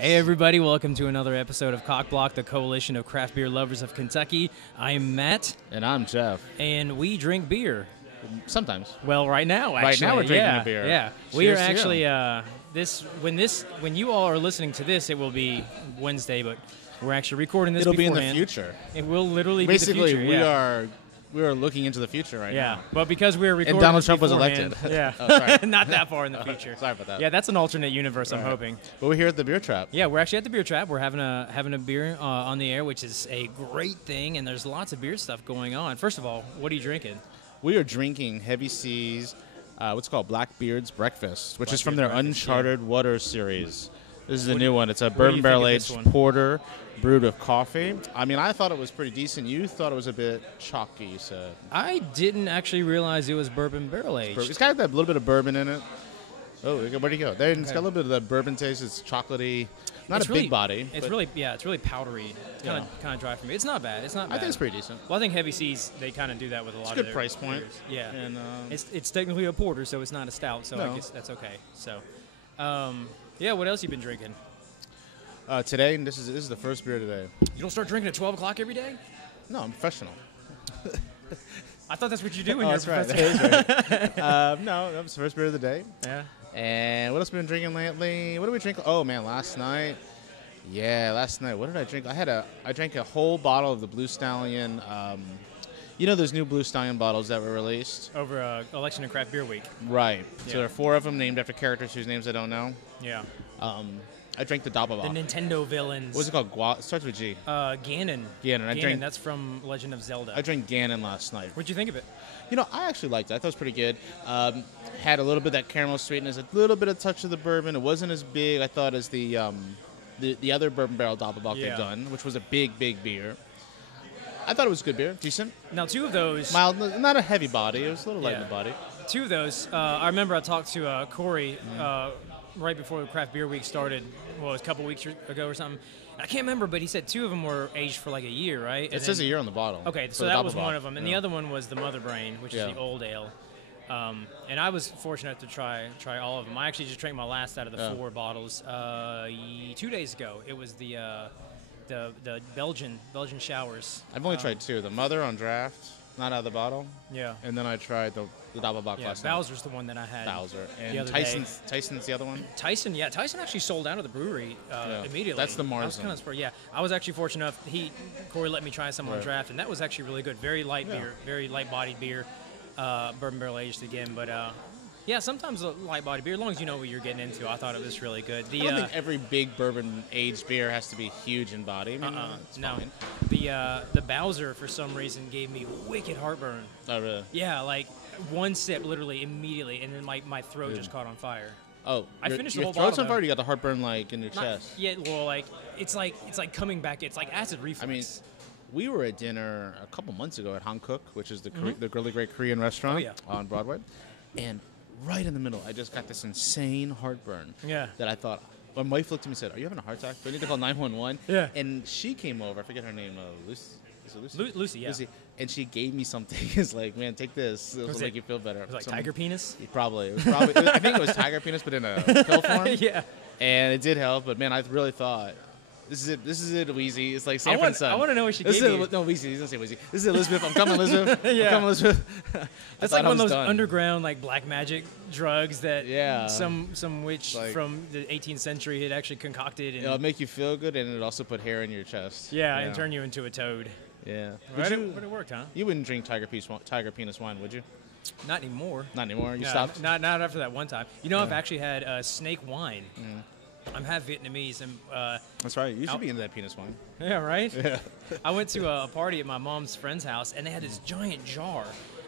Hey everybody, welcome to another episode of COCBLOK, the Coalition of Craft Beer Lovers of Kentucky. I'm Matt. And I'm Jeff. And we drink beer. Sometimes. Well, right now, actually. Right now we're drinking a beer. Yeah. Cheers We are to actually, when you all are listening to this, it will be Wednesday, but we're actually recording this It'll be in beforehand. the future. It will literally Basically, be the future. we are looking into the future right now. Yeah, but because we're recording And Donald this Trump was beforehand- elected. Yeah. Oh, sorry. Not that far in the future. Sorry about that. Yeah, that's an alternate universe, I'm hoping. But we're here at the Beer Trappe. Yeah, we're actually at the Beer Trappe. We're having a beer on the air, which is a great thing, and there's lots of beer stuff going on. First of all, what are you drinking? We are drinking Heavy Seas, what's called Blackbeard's Breakfast, which is from their Breakfast, Uncharted Water series. This is a What new do- one. It's a what do you bourbon think of barrel this aged one? porter brewed with coffee. I mean, I thought it was pretty decent. You thought it was a bit chalky, you said. I didn't actually realize it was bourbon barrel aged. It's got that little bit of bourbon in it. Oh, where'd he go? There, it's got a little bit of the bourbon taste. It's chocolatey. Not a big body. It's really powdery. It's kind of dry for me. It's not bad. It's not bad. I think it's pretty decent. Well, I think Heavy Seas, they kind of do that with a lot It's of a good their price point. beers. Yeah. And, it's technically a porter, so it's not a stout, so I No. guess that's okay. So, yeah, what else you been drinking? today, and this is the first beer today. You don't start drinking at 12 o'clock every day? No, I'm professional. I thought that's what you do when Oh, you're that's right. professional. That is right. No, that was the first beer of the day. Yeah. And what else have we been drinking lately? What did we drink? Oh man, last night. Yeah, last night. What did I drink? I drank a whole bottle of the Blue Stallion. You know those new Blue Stallion bottles that were released? Over Election and Craft Beer Week. Right. Yeah. So there are 4 of them named after characters whose names I don't know. Yeah. I drank the Dabbabach. The Nintendo villains. What's it called? It starts with G. Ganon. Ganon. That's from Legend of Zelda. I drank Ganon last night. What'd you think of it? You know, I actually liked it. I thought it was pretty good. Had a little bit of that caramel sweetness, a little bit of touch of the bourbon. It wasn't as big, I thought, as the other bourbon barrel Doppelbock Yeah. they've done, which was a big beer. I thought it was a good beer, decent, Now, two of those. mild, not a heavy body. It was a little light in Yeah. the body. Two of those. I remember I talked to Corey right before the Craft Beer Week started. Well, it was a couple weeks ago or something. I can't remember, but he said 2 of them were aged for like a year, right? It says a year on the bottle. Okay, for so the that was Doppelbock. one of them, and the Yeah. other one was the Mother Brain, which Yeah. is the old ale. And I was fortunate to try all of them. I actually just drank my last out of the Yeah. 4 bottles 2 days ago. It was the Belgian showers. I've only tried 2. The Mother on draft, not out of the bottle, Yeah. and then I tried the Doppelbock Yeah, last night. Bowser's the one that I had. Bowser. the And other day. Tyson's the other one. Tyson actually sold out of the brewery immediately. That's the I was Marzen. kind of surprised. Yeah, I was actually fortunate enough. Corey let me try some on Right. draft, and that was actually really good. Very light beer, very light-bodied beer, bourbon barrel aged again. But yeah, sometimes a light-bodied beer, as long as you know what you're getting into. I thought it was really good. I don't think every big bourbon aged beer has to be huge in body. I mean, it's no, fine. the Bowser for some reason gave me wicked heartburn. Oh, really? Yeah, like one sip, literally immediately, and then my throat just caught on fire. Oh, I finished the your whole throat's bottle, on fire. though. You got the heartburn like in your Not- chest. Yeah, well, like it's like coming back. It's like acid reflux. I mean, we were at dinner a couple months ago at Hankook, which is the really great Korean restaurant Oh, yeah. on Broadway, and right in the middle, I just got this insane heartburn. Yeah. That I thought. My wife looked at me and said, "Are you having a heart attack? Do I need to call 911?" Yeah. And she came over. I forget her name. Lucy. Is it Lucy? Lucy, yeah. Lucy. And she gave me something. It's like, man, take this. It'll Was make it- you feel better. it was like Some- tiger penis. Probably. It was probably. I think it was tiger penis, but in a pill form. Yeah. And it did help, but man, I really thought, this is it, Wheezy. It's like Sanford and Son. I want to know what she This gave is you. it, no, Wheezy. He's gonna say Wheezy. This is Elizabeth. I'm coming, Elizabeth. Yeah. I'm coming, Elizabeth. That's like one of those underground like black magic drugs that some witch Like- from the 18th century had actually concocted and It'll make you feel good, and it'll also put hair in your chest. and turn you into a toad. Yeah. But it worked, huh? You wouldn't drink tiger penis wine, would you? Not anymore. Not anymore. You No, stopped. Not after that one time. You know, I've actually had snake wine. I'm half Vietnamese, and That's right. You should be into that penis wine. yeah, right. Yeah. I went to a party at my mom's friend's house, and they had this giant jar.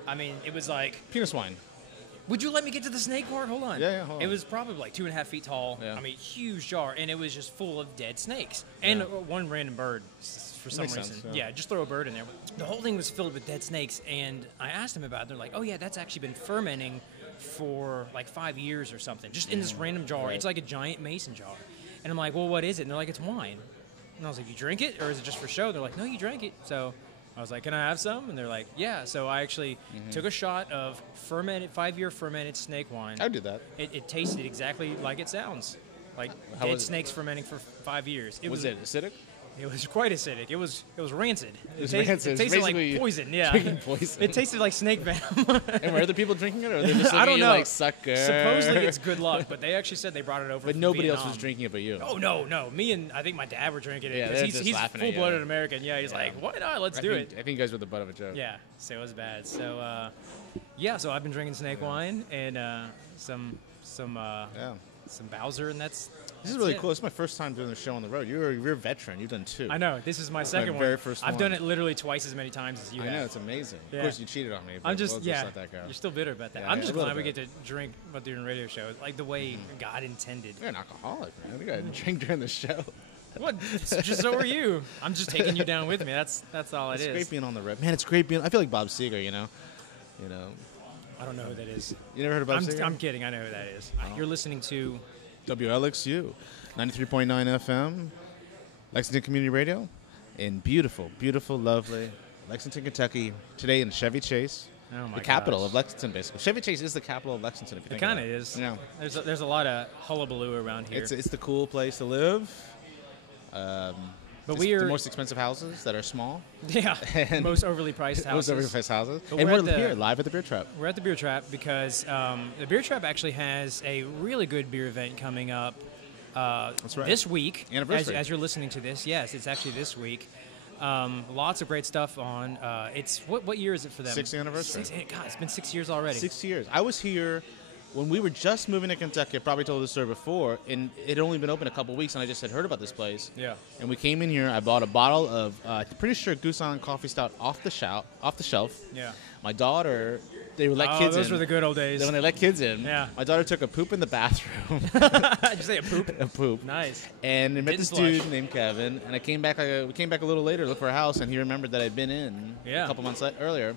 I mean, it was like, Penis wine. would you let me get to the snake part? Hold on. Yeah, hold on. It was probably like 2.5 feet tall. Yeah. I mean, huge jar, and it was just full of dead snakes and one random bird for some Makes reason. sense, yeah, just throw a bird in there. The whole thing was filled with dead snakes, and I asked them about it. They're like, "Oh yeah, that's actually been fermenting for like 5 years or something, just in this random jar. Right. It's like a giant mason jar." And I'm like, "Well, what is it?" And they're like, "It's wine." And I was like, "You drink it, or is it just for show?" They're like, "No, you drank it." So I was like, "Can I have some?" And they're like, "Yeah." So I actually took a shot of 5-year fermented snake wine. I would do that. It tasted exactly like it sounds. like How dead was it? snakes fermenting for 5 years. Was it acidic? It was quite acidic. It was rancid. It was It rancid. tasted like Basically poison. Yeah, drinking poison. It tasted like snake venom. And were other people drinking it, or they just I looking don't at you know. like sucker? Supposedly it's good luck, but they actually said they brought it over. But from nobody else Vietnam. was drinking it but you. Oh no! Me and I think my dad were drinking it Yeah, because they're just he's laughing at you. full-blooded American. Yeah, he's like, why not? Let's do it. I think you guys were the butt of a joke. Yeah, so it was bad. So yeah, so I've been drinking snake wine and some Bowser, and that's This is really cool. This is my first time doing the show on the road. You're a veteran. You've done 2. I know. This is my second very one. first I've one. done it literally twice as many times as you have. I know, it's amazing. Yeah. Of course, you cheated on me. But I'm just we'll yeah. let that go. You're still bitter about that. Yeah, I'm yeah, just a little glad we bit. get to drink about doing a radio show, like the way God intended. You're an alcoholic, man. You got to drink during the show. What? Just so are you. I'm just taking you down with me. That's all It's it is. great being on the road. Man, it's great being. I feel like Bob Seger, you know. I don't know who that is. You never heard of Bob Seger? I'm kidding. I know who that is. You're listening to WLXU, 93.9 FM, Lexington Community Radio, in beautiful, beautiful, lovely Lexington, Kentucky. Today in Chevy Chase, my the capital gosh. of Lexington, basically. Chevy Chase is the capital of Lexington. If you It think kind about of is. Yeah, There's a lot of hullabaloo around here. it's the cool place to live. But It's we are the most expensive houses that are small. yeah, And most overly priced houses. Most overpriced houses. But And we're we're at the- here live at the Beer Trappe. We're at the Beer Trappe because the Beer Trappe actually has a really good beer event coming up That's right. this week. Anniversary. As you're listening to this, yes, it's actually this week. Lots of great stuff on. It's what year is it for them? 6th anniversary. God, it's been 6 years already. 6 years. I was here when we were just moving to Kentucky. I probably told this story before, and it had only been open a couple weeks, and I just had heard about this place. Yeah. And we came in here. I bought a bottle of, pretty sure Goose Island Coffee Stout off the shelf. Yeah. My daughter, they would let kids those in. were the good old days. When they let kids in, Yeah. my daughter took a poop in the bathroom. Did you say a poop? A poop. Nice. And I met Didn't this flush. dude named Kevin, and I came back. We came back a little later to look for a house, and he remembered that I'd been in Yeah. a couple months earlier.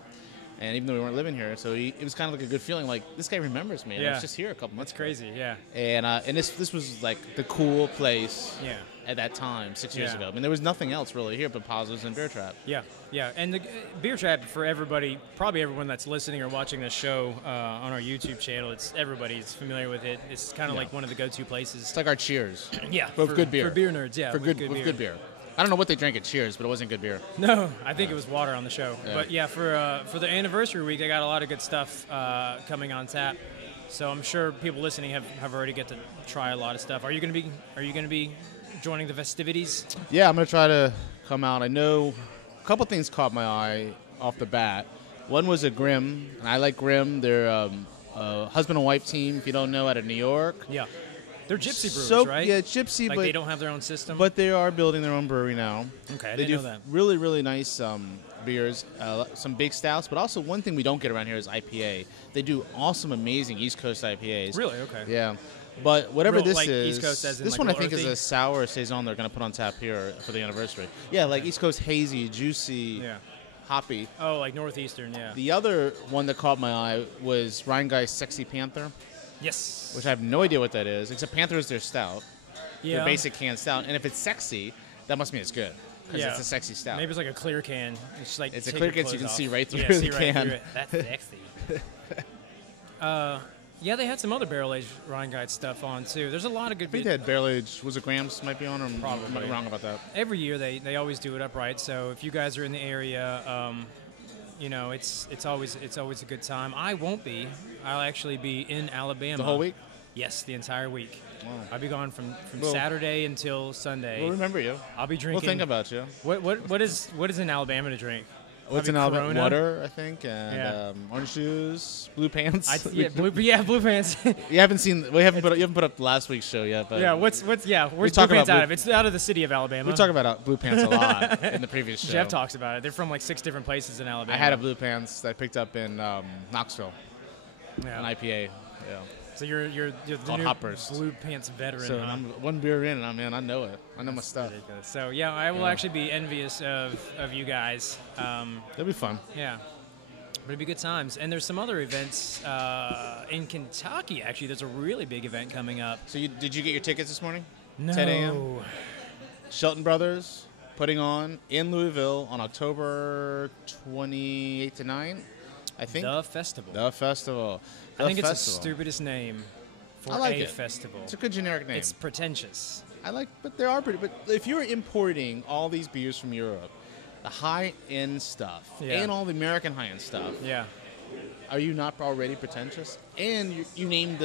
And even though we weren't living here, so it was kind of like a good feeling, like this guy remembers me. And I Yeah. was just here a couple months. That's crazy. Yeah. And this was like the cool place. Yeah. At that time, 6 years Yeah. ago. I mean, there was nothing else really here but Pazos and Beer Trappe. Yeah, yeah, and the Beer Trappe for everybody, probably everyone that's listening or watching this show on our YouTube channel, everybody's familiar with it. It's kind of like one of the go-to places. It's like our Cheers. Yeah, But with good beer. for beer nerds. Yeah, For with good beer. I don't know what they drank at Cheers, but it wasn't good beer. No, I think it was water on the show. Yeah. But yeah, for the anniversary week, they got a lot of good stuff coming on tap. So I'm sure people listening have already get to try a lot of stuff. Are you gonna be joining the festivities? Yeah, I'm going to try to come out. I know a couple things caught my eye off the bat. One was a Grimm, and I like Grimm. They're a husband and wife team, if you don't know, out of New York. Yeah, they're gypsy brewers, So, right? yeah, gypsy, like but they don't have their own system. But they are building their own brewery now. Okay, I they didn't do know that. really, really nice beers, some big stouts, but also one thing we don't get around here is IPA. They do awesome, amazing East Coast IPAs. Really? Okay. Yeah. But whatever Real, this like is, East Coast as in this like one I real think is earthy? a sour saison they're going to put on tap here for the anniversary. Yeah, like East Coast hazy, juicy, Yeah. hoppy. Oh, like Northeastern, yeah. The other one that caught my eye was Rheinguy's Sexy Panther, Yes. which I have no idea what that is, except Panther is their stout. Yeah. Their basic canned stout. And if it's sexy, that must mean it's good because Yeah. it's a sexy stout. Maybe it's like a clear can. It's just like It's a take clear your can so you clothes can see off. right through yeah, the see right can. through it. That's sexy. Yeah, they had some other barrel-aged Rheinguy's stuff on, too. There's a lot of good I think they had barrel aged. Was it Grams might be on, or Probably. am I wrong about that? Every year they always do it upright. So if you guys are in the area, it's always a good time. I won't be. I'll actually be in Alabama. The whole week? Yes, the entire week. Wow. I'll be gone from Well- Saturday until Sunday. We'll remember you. I'll be We'll drinking. think about you. What is in Alabama to drink? What's in Probably Alabama? Corona? Water, I think, and Yeah. orange juice, blue pants. Blue pants. You haven't put up last week's show yet, but Yeah, where's we Blue talk Pants about out Blue- of? It's out of the city of Alabama. we talk about blue pants a lot in the previous show. Jeff talks about it. They're from like 6 different places in Alabama. I had a blue pants that I picked up in Knoxville, Yeah. an IPA. Yeah. So you're the Called new Hoppers. Blue Pants veteran. So huh? I'm one beer in, and I know it. I know my stuff. Ridiculous. So yeah, I will Yeah. actually be envious of you guys. That'll be fun. Yeah. But it'd be good times. And there's some other events in Kentucky, actually. There's a really big event coming up. So did you get your tickets this morning? No. 10 a.m. Shelton Brothers putting on in Louisville on October 28 to 9, I think. The festival. The festival. I think The it's the festival. stupidest name for I like a it. festival. It's a good generic name. It's pretentious. I like, but they are pretty. But if you're importing all these beers from Europe, the high-end stuff, Yeah. and all the American high-end stuff, Yeah. are you not already pretentious? And you named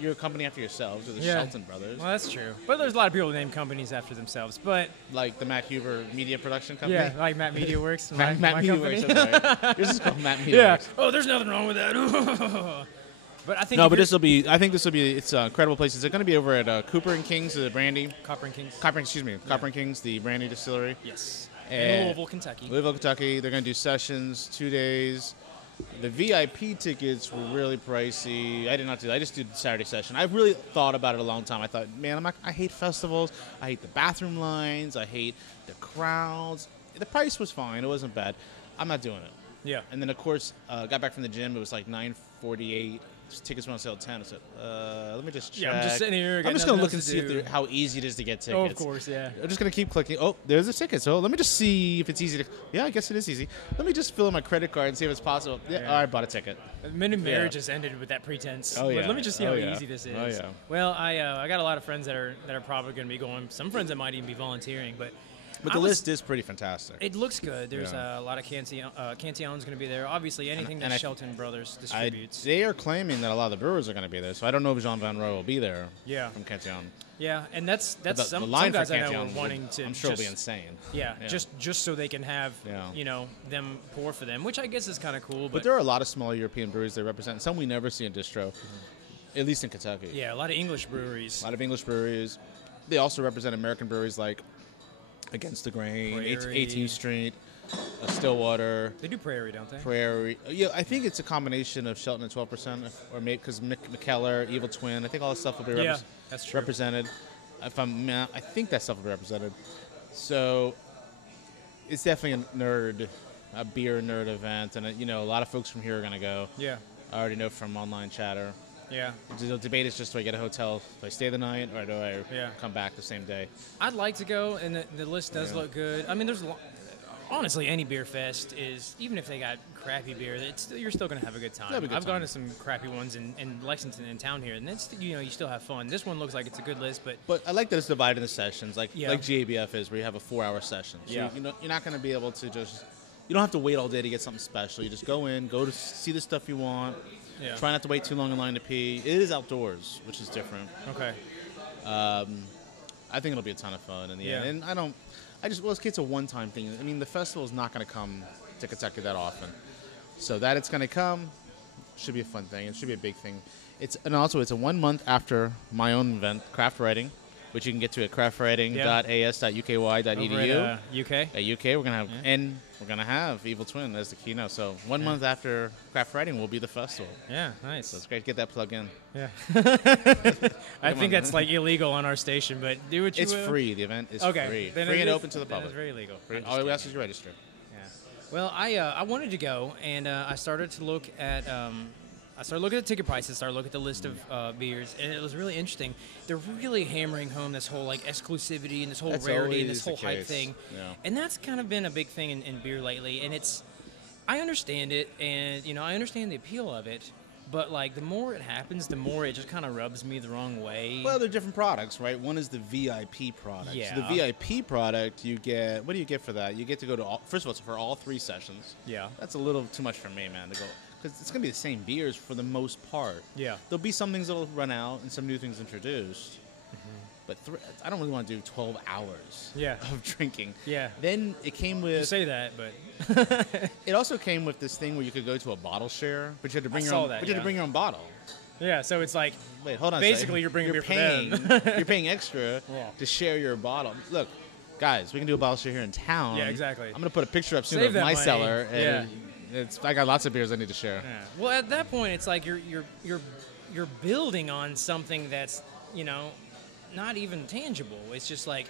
your company after yourselves, or the Shelton Brothers, Well, that's true. But there's a lot of people who name companies after themselves. But like the Matt Huber Media Production Company. yeah, like Matt Media Works. Matt my Media company. Works. That's right. Yours is called Matt Media Yeah. Works. Oh, there's nothing wrong with that. But I think No, but this will be. I think this will be. It's an incredible place. It's going to be over at Cooper and Kings, the brandy. Copper and Kings. Copper and Kings, the brandy distillery. Yes. And In Louisville, Kentucky. Louisville, Kentucky. They're going to do sessions, 2 days. The VIP tickets were really pricey. I did not do that. I just did the Saturday session. I've really thought about it a long time. I thought, man, I hate festivals. I hate the bathroom lines. I hate the crowds. The price was fine. It wasn't bad. I'm not doing it. Yeah. And then, of course, got back from the gym. It was like $9.48. Tickets were on sale at 10. I said, let me just check. Yeah, I'm just sitting here. I'm just going to look and see how easy it is to get tickets. Oh, of course, yeah. I'm just going to keep clicking. Oh, there's a ticket. So let me just see if it's easy to. Yeah, I guess it is easy. Let me just fill in my credit card and see if it's possible. Yeah, I bought a ticket. Many marriages ended with that pretense. Oh, yeah. Let me just see how easy this is. Oh, yeah. Well, I got a lot of friends that are probably going to be going. Some friends that might even be volunteering, but the list is pretty fantastic. It looks good. There's a lot of Cantillon's going to be there. Obviously, anything that Shelton Brothers distributes. They are claiming that a lot of the brewers are going to be there, so I don't know if Jean Van Roy will be there. Yeah. From Cantillon. Yeah, and that's some line guys for I know Cantillon are wanting to. I'm sure it'll be insane. Yeah, just so they can have them pour for them, which I guess is kind of cool. But there are a lot of small European breweries they represent. Some we never see in distro, at least in Kentucky. Yeah, a lot of English breweries. A lot of English breweries. They also represent American breweries like Against the Grain, 18th Street, Stillwater. They do Prairie, don't they? Prairie. Yeah, I think it's a combination of Shelton at 12%, or maybe because McKellar, Evil Twin. I think all this stuff will be that's true. represented. I think that stuff will be represented. So it's definitely a beer nerd event, and a lot of folks from here are going to go. Yeah. I already know from online chatter. Yeah. The debate is just, do I get a hotel? Do I stay the night, or do I come back the same day? I'd like to go, and the list does look good. I mean, honestly, any beer fest is, even if they got crappy beer, you're still going to have a good time. I've gone to some crappy ones in Lexington in town here, and you still have fun. This one looks like it's a good list, but I like that it's divided into sessions, like GABF is, where you have a 4-hour session. So you're not going to be able to just. You don't have to wait all day to get something special. You just go in, go to see the stuff you want. Yeah. Try not to wait too long in line to pee. It is outdoors, which is different. Okay. I think it'll be a ton of fun in the end. And it's a one-time thing. I mean, the festival is not going to come to Kentucky that often. So that it's going to come should be a fun thing. It should be a big thing. It's a 1 month after my own event, Craft Writing, which you can get to at craftwriting.as.uky.edu. UK? At UK, we're gonna have Evil Twin as the keynote. So 1 month after Craft Writing will be the festival. Yeah, nice. So it's great to get that plug in. Yeah. I think that's like illegal on our station, but do what you will. It's free. The event is free. Then free and open to the public. It's very legal. All we ask is you register. Yeah. Well, I wanted to go, and I started to look at the ticket prices, started looking at the list of beers, and it was really interesting. They're really hammering home this whole exclusivity and this whole rarity and this whole hype thing. Yeah. And that's kind of been a big thing in beer lately. And I understand it, and I understand the appeal of it, but the more it happens, the more it just kind of rubs me the wrong way. Well, they're different products, right? One is the VIP product. Yeah. So the VIP product, you get, what do you get for that? You get to go to first of all, it's for all 3 sessions. Yeah. That's a little too much for me, man, to go. Because it's going to be the same beers for the most part. Yeah. There'll be some things that'll run out and some new things introduced. Mm-hmm. But I don't really want to do 12 hours of drinking. Yeah. Then it came with... You say that, but... It also came with this thing where you could go to a bottle share, but you had to bring your own. You had to bring your own bottle. Yeah, so it's like... Wait, hold on. Basically, you're bringing beer for them. You're paying extra to share your bottle. Look, guys, we can do a bottle share here in town. Yeah, exactly. I'm going to put a picture up soon Save of my money. cellar. And yeah. I got lots of beers I need to share. Yeah. Well, at that point, it's like you're building on something that's not even tangible. It's just like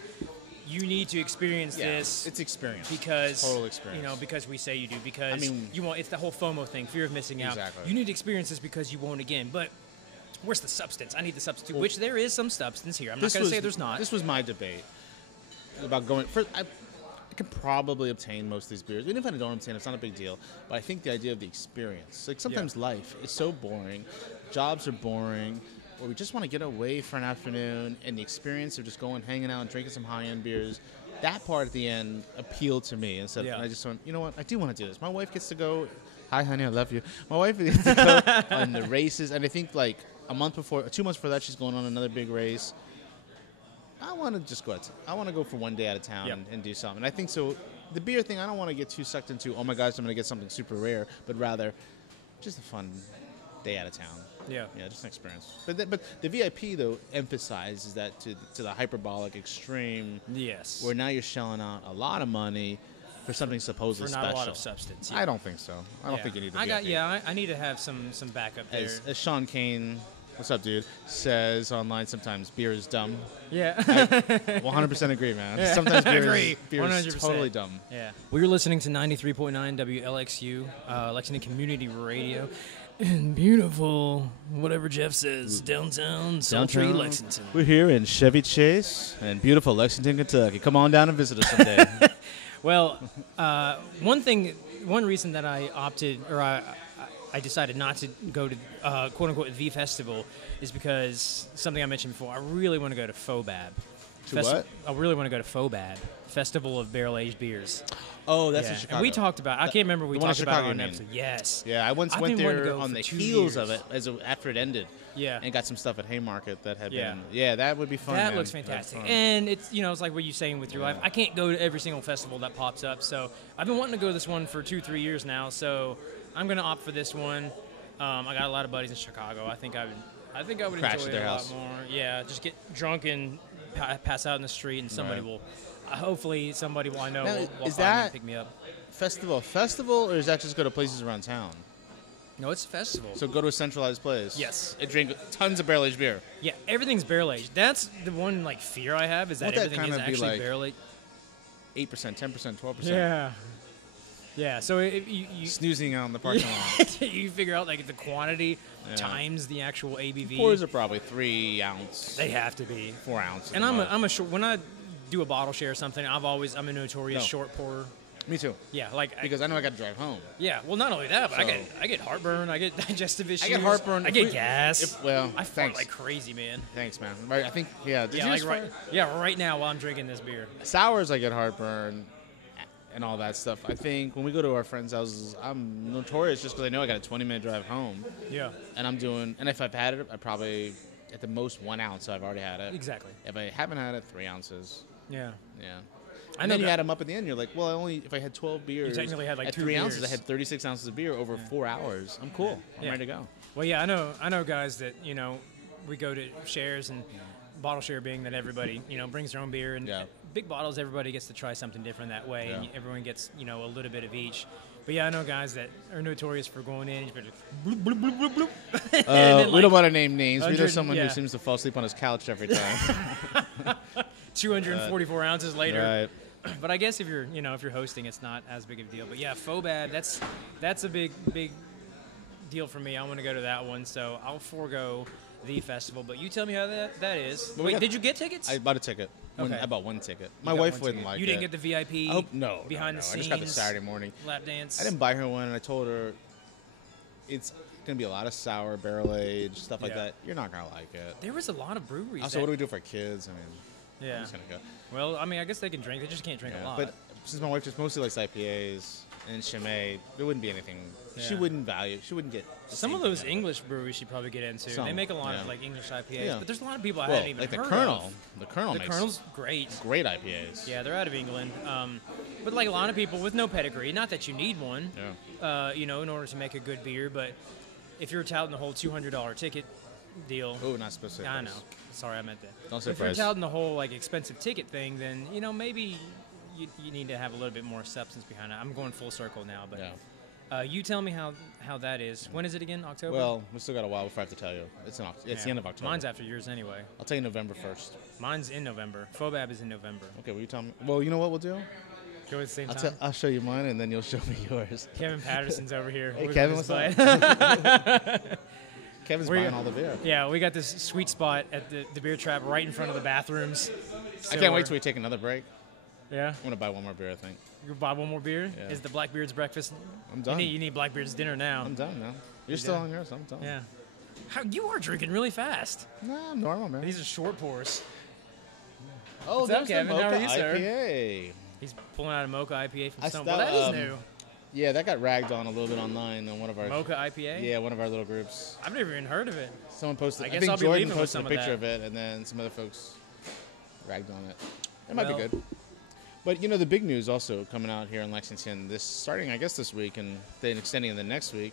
you need to experience this. It's experience because total experience. Because we say you do. Because you want. It's the whole FOMO thing, fear of missing out. Exactly. You need to experience this because you won't again. But where's the substance? I need the substance, which there is some substance here. I'm not going to say there's not. This was my debate about going. I can probably obtain most of these beers. Even if I don't obtain, it's not a big deal. But I think the idea of the experience. Sometimes life is so boring. Jobs are boring. or we just want to get away for an afternoon, and the experience of just going, hanging out, and drinking some high-end beers, that part at the end appealed to me. Instead, I just went, you know what, I do want to do this. My wife gets to go. Hi, honey, I love you. My wife gets to go on the races, and I think like 2 months before that, she's going on another big race. I want to just go. I want to go for one day out of town and do something. And I think so. The beer thing, I don't want to get too sucked into. Oh my gosh, I'm going to get something super rare, but rather just a fun day out of town. Yeah, just an experience. But the VIP though emphasizes that to the hyperbolic extreme. Yes. Where now you're shelling out a lot of money for something supposedly for not special. A lot of substance. I don't think so. I don't think you need the VIP. I need to have some backup there. As Sean Kane, what's up, dude, says online sometimes beer is dumb. Yeah. I 100% agree, man. Yeah. Sometimes beer is totally dumb. Yeah. We were listening to 93.9 WLXU, Lexington Community Radio. In beautiful, whatever Jeff says, downtown, sultry Lexington. We're here in Chevy Chase in beautiful Lexington, Kentucky. Come on down and visit us someday. Well, one reason that I opted, or I decided not to go to quote unquote the festival, is because something I mentioned before. I really want to go to FOBAB. What? I really want to go to FOBAB, Festival of Barrel Aged Beers. Oh, that's in Chicago. And we talked about. I can't remember. We talked about it on an episode. Yes. Yeah, I once went there on the heels of it after it ended. Yeah. And got some stuff at Haymarket that had been. Yeah, that would be fun. That looks fantastic. And it's it's like what you're saying with your life. I can't go to every single festival that pops up. So I've been wanting to go to this one for 2-3 years now. So I'm gonna opt for this one. I got a lot of buddies in Chicago. I think I would enjoy it a lot more. Yeah, just get drunk and pass out in the street, and somebody will. Hopefully, somebody I know will find me and pick me up. Festival, or is that just go to places around town? No, it's a festival. So go to a centralized place. Yes. And drink tons of barrel aged beer. Yeah, everything's barrel aged. That's the one fear I have is that everything is actually like barrel aged. 8%, 10%, 12%. Yeah. Yeah. So if you snoozing out in the parking lot. You figure out the quantity times the actual ABV. Pours are probably 3 ounce. They have to be 4 ounces. And I'm a short. When I do a bottle share or something, I'm a notorious short pourer. Me too. Yeah, because I know I got to drive home. Yeah, well, not only that, but I get heartburn, I get digestive issues. I get heartburn. I get gas. I fart like crazy, man. Thanks, man. Right, I think right now while I'm drinking this beer. Sours, I get heartburn, and all that stuff. I think when we go to our friends' houses, I'm notorious just because I know I got a 20-minute drive home. Yeah. And if I've had it, I probably at the most 1 ounce. So I've already had it. Exactly. If I haven't had it, 3 ounces. Yeah. Yeah. And then you add them up at the end. You're like, well, if I had 12 beers, you technically had at 3 ounces, I had 36 ounces of beer over 4 hours. I'm cool. I'm ready to go. Well, yeah, I know guys that we go to shares, and bottle share being that everybody brings their own beer, and big bottles, everybody gets to try something different that way, and everyone gets a little bit of each. But yeah, I know guys that are notorious for going in. Bloop, bloop, bloop, bloop, bloop. We don't want to name names. We know someone who seems to fall asleep on his couch every time. 244 ounces later. Right. But I guess if you're hosting, it's not as big of a deal. But yeah, FOBAB, that's a big deal for me. I want to go to that one, so I'll forego the festival. But you tell me how that is. Wait, did you get tickets? I bought a ticket. Okay. I bought one ticket. My wife wouldn't like it. You didn't get the VIP? No. Behind the scenes. I just got the Saturday morning lap dance. I didn't buy her one, and I told her it's going to be a lot of sour, barrel aged stuff like that. You're not going to like it. There was a lot of breweries. Also, what do we do for our kids? I'm just going to go. Well, I guess they can drink. They just can't drink a lot. But since my wife just mostly likes IPAs and Chimay, there wouldn't be anything. She wouldn't get. Some of those English breweries she'd probably get into. They make a lot of English IPAs, but there's a lot of people I haven't even heard of. The Colonel's great IPAs. Yeah, they're out of England. But a lot of people with no pedigree. Not that you need one. Yeah. In order to make a good beer, but if you're touting the whole $200 ticket deal. Oh, not specific. I know. Sorry, I meant that. Don't say if you're touting the whole expensive ticket thing, then maybe you need to have a little bit more substance behind it. I'm going full circle now, but you tell me how that is. When is it again? October? Well, we still got a while before I have to tell you. It's the end of October. Mine's after yours anyway. I'll tell you November 1st. Mine's in November. FOBAB is in November. Okay, will you tell me? Well, you know what we'll do? Go at the same time. I'll show you mine, and then you'll show me yours. Kevin Patterson's over here. Hey, Kevin, what's up? Kevin's buying all the beer. Yeah, we got this sweet spot at the Beer Trappe right in front of the bathrooms. I can't wait till we take another break. Yeah? I'm going to buy one more beer, I think. You buy one more beer? Yeah. Is the Blackbeard's breakfast? I'm done. You need Blackbeard's dinner now. I'm done now. You're still on yours. I'm done. Yeah. How you are drinking really fast. Nah, normal, man. These are short pours. Oh, What's up, there's the Kevin? How Mocha are you, sir? IPA. He's pulling out a Mocha IPA from I Stone. thought, Well, that is new. Yeah, that got ragged on a little bit online on one of our Mocha IPA? Yeah, one of our little groups. I've never even heard of it. Someone posted. I I guess think I'll be Jordan leaving with posted some a of picture that. of it, and then some other folks ragged on it. It might be Well- good. But you know, the big news also coming out here in Lexington, this starting I guess this week, and then extending in the next week,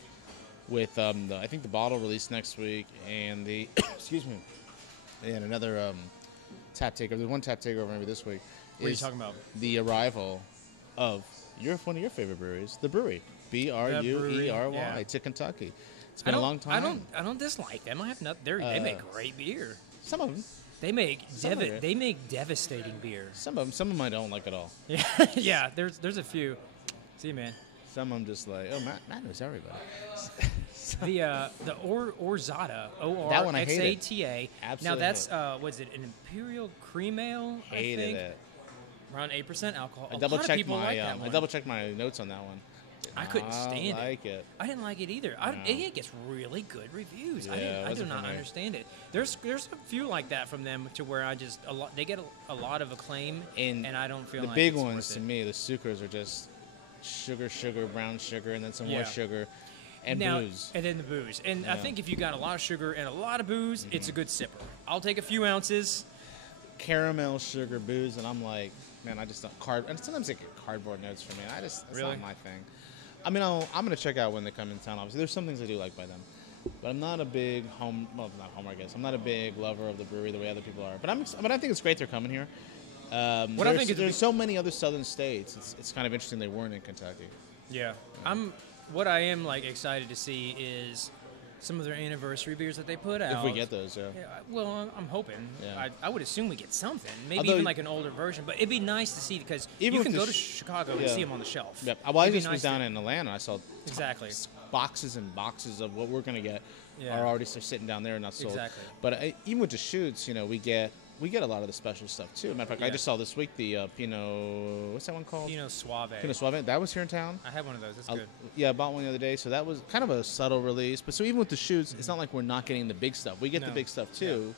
with I think the bottle release next week, and the excuse me, and another tap takeover. There's one tap takeover maybe this week. What are you talking about? The arrival of one of your favorite breweries, the Brewery, BRUERY, yeah. to Kentucky. It's been a long time. I don't dislike them. I have not. They make great beer. Some of them. They make Some of it. they make devastating beer. Some of them I don't like at all. Yeah, yeah. There's a few. See you, man. Some I'm just like, oh, Matt knows everybody. The Orzata, That one I hated. ORXATA. Now Absolutely that's was it an Imperial Cream Ale? I Hated think it. around 8% alcohol. I A double lot of checked people my like that one. I double checked my notes on that one. I couldn't stand like it. I didn't like it either. It gets really good reviews. Yeah, I do wasn't not for me. understand it. There's a few like that from them to where they get a lot of acclaim, and I don't feel the like big it's ones worth to it. me, the sucres are just sugar, brown sugar, and then some more Yeah. sugar and Now, booze. and then the booze. And I Yeah. think if you got a lot of sugar and a lot of booze, it's a good sipper. I'll take a few ounces. Caramel, sugar, booze, and I'm like, man, I just don't and sometimes they get cardboard notes for me. It's Really? not my thing. I mean, I'm gonna check out when they come in town. Obviously, there's some things I do like by them, but I'm not a big not homer, I guess. I'm not a big lover of the brewery the way other people are. But I think it's great they're coming here. What I think is there's so many other southern states. It's kind of interesting they weren't in Kentucky. Yeah. What I am like excited to see is some of their anniversary beers that they put out. If we get those, yeah. Yeah, well, I'm hoping. Yeah. I would assume we get something, maybe Although- even like an older version. But it'd be nice to see because Even you with can the go to Chicago and yeah. see them on the shelf. Yep. Well, I It'd be just was nice down to- in Atlanta. I saw Exactly. boxes and boxes of what we're gonna get Yeah. are already sitting down there and not sold. Exactly. But even with the shoots, you know, we get a lot of the special stuff too. Matter of fact, I Yeah. just saw this week the Pinot. What's that one called? Pinot Suave. Pinot Suave. That was here in town. I have one of those. That's I- good. Yeah, I bought one the other day. So that was kind of a subtle release. But so even with the shoots, it's not like we're not getting the big stuff. We get the No. big stuff too,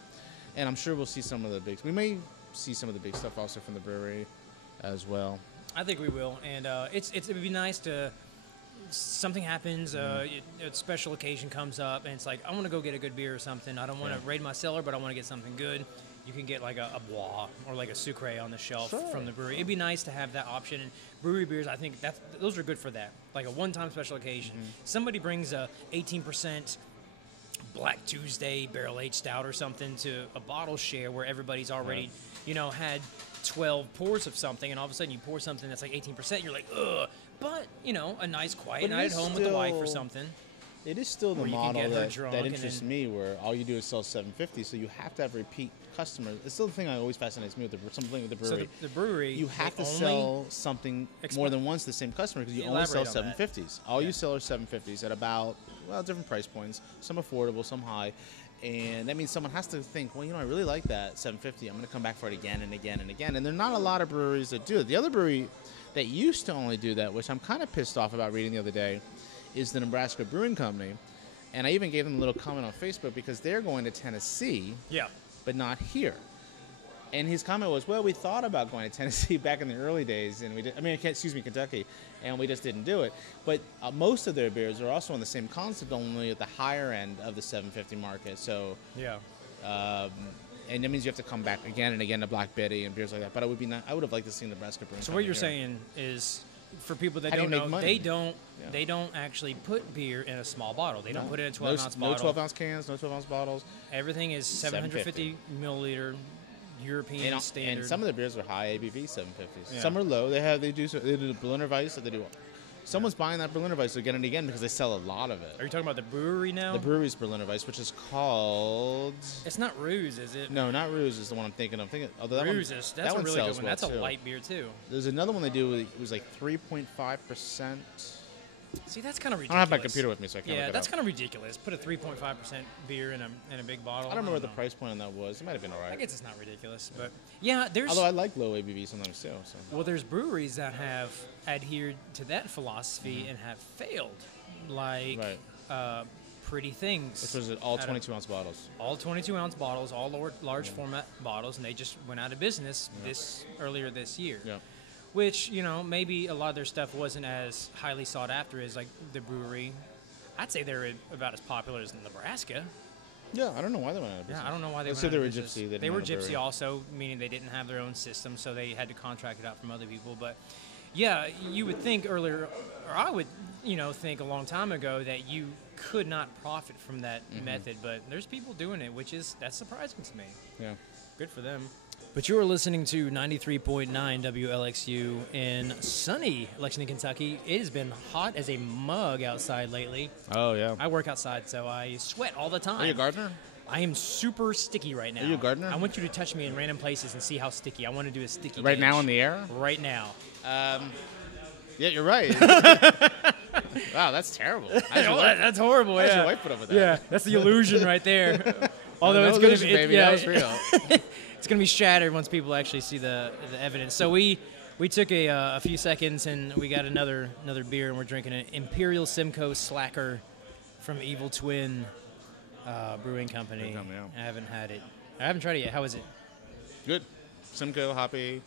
and I'm sure we'll see some of the big. We may see some of the big stuff also from the brewery, as well. I think we will, and it'd be nice to. Something happens, a special occasion comes up, and it's like I want to go get a good beer or something. I don't want to raid my cellar, but I want to get something good. You can get like a Bois or like a Sucre on the shelf Sure. from the brewery. It'd be nice to have that option. And brewery beers, I think those are good for that. Like a one-time special occasion. Somebody brings a 18% Black Tuesday barrel-aged stout or something to a bottle share where everybody's already, had 12 pours of something, and all of a sudden you pour something that's like 18%. You're like, ugh. But a nice quiet But it night at is home with the wife or still- something. It is still the Or you can model get her that drunk and interests then- me, where all you do is sell 750, so you have to have repeat customers. It's still the thing that always fascinates me with something with the So brewery. the brewery, You have to they only- sell something more than once to the same customer because you only sell Elaborate on that. 750s. All Yeah. you sell are 750s at about, different price points. Some affordable, some high. And that means someone has to think, well, I really like that 750. I'm going to come back for it again and again and again. And there are not a lot of breweries that do it. The other brewery that used to only do that, which I'm kind of pissed off about reading the other day, is the Nebraska Brewing Company. And I even gave them a little comment on Facebook because they're going to Tennessee, Yeah. but not here. And his comment was, well, we thought about going to Tennessee back in the early days, and Kentucky, and we just didn't do it. But most of their beers are also on the same concept, only at the higher end of the 750 market. So, Yeah. and that means you have to come back again and again to Black Betty and beers like that. But I would have liked to see Nebraska Brewing. So what you're Company here. saying is, for people that How do don't you make know, money? they don't actually put beer in a small bottle. They don't put it in a No 12-ounce bottle. 12-ounce cans, no 12-ounce bottles. Everything is 750 milliliter European standard. And some of the beers are high ABV 750s. Yeah. Some are low. They do the Berliner Weiss. They do. Someone's buying that Berliner Weiss again and again because they sell a lot of it. Are you talking about the brewery now? The brewery's Berliner Weiss, which is called. It's not Ruse, is it? No, not Ruse is the one I'm thinking of. Although that Ruse one, is that that's a one really sells good one. well, That's a too. light beer too. There's another one they do. It was like 3.5%. See, that's kind of ridiculous. I don't have my computer with me, so I can't. Yeah, look it that's up. kind of ridiculous. Put a 3.5% beer in a big bottle. I don't remember what the know. price point on that was. It might have been I alright. guess it's not ridiculous, but yeah, there's Although I like low ABV sometimes too. So. well, there's breweries that have adhered to that philosophy and have failed, like Right. pretty things. Which was it, all 22-ounce bottles. All 22-ounce bottles, all large format bottles, and they just went out of business earlier this year. Yeah. Which, you know, maybe a lot of their stuff wasn't as highly sought after as like the brewery. I'd say they're about as popular as Nebraska. Yeah, I don't know why they went out of business. Yeah, I don't know why they Let's went say out they of were business. gypsy. They were didn't have a gypsy brewery. also, meaning they didn't have their own system, so they had to contract it out from other people. But yeah, you would think earlier, or I would, you know, think a long time ago that you could not profit from that method, but there's people doing it, that's surprising to me. Yeah. Good for them. But you are listening to 93.9 WLXU in sunny Lexington, Kentucky. It has been hot as a mug outside lately. Oh, yeah. I work outside, so I sweat all the time. Are you a gardener? I am super sticky right now. Are you a gardener? I want you to touch me in random places and see how sticky. I want to do a sticky Right gauge. now on the air? Right now. Yeah, you're right. Wow, that's terrible. That's horrible. How'd Yeah. your wife put up with that? Yeah, that's the illusion right there. Although No it's going to illusion, be, baby. That was real. It's going to be shattered once people actually see the evidence. So we took a few seconds and we got another beer, and we're drinking an Imperial Simcoe Slacker from Evil Twin Brewing Company. Good company, yeah. I haven't had it. I haven't tried it yet. How is it? Good. Simcoe, hoppy.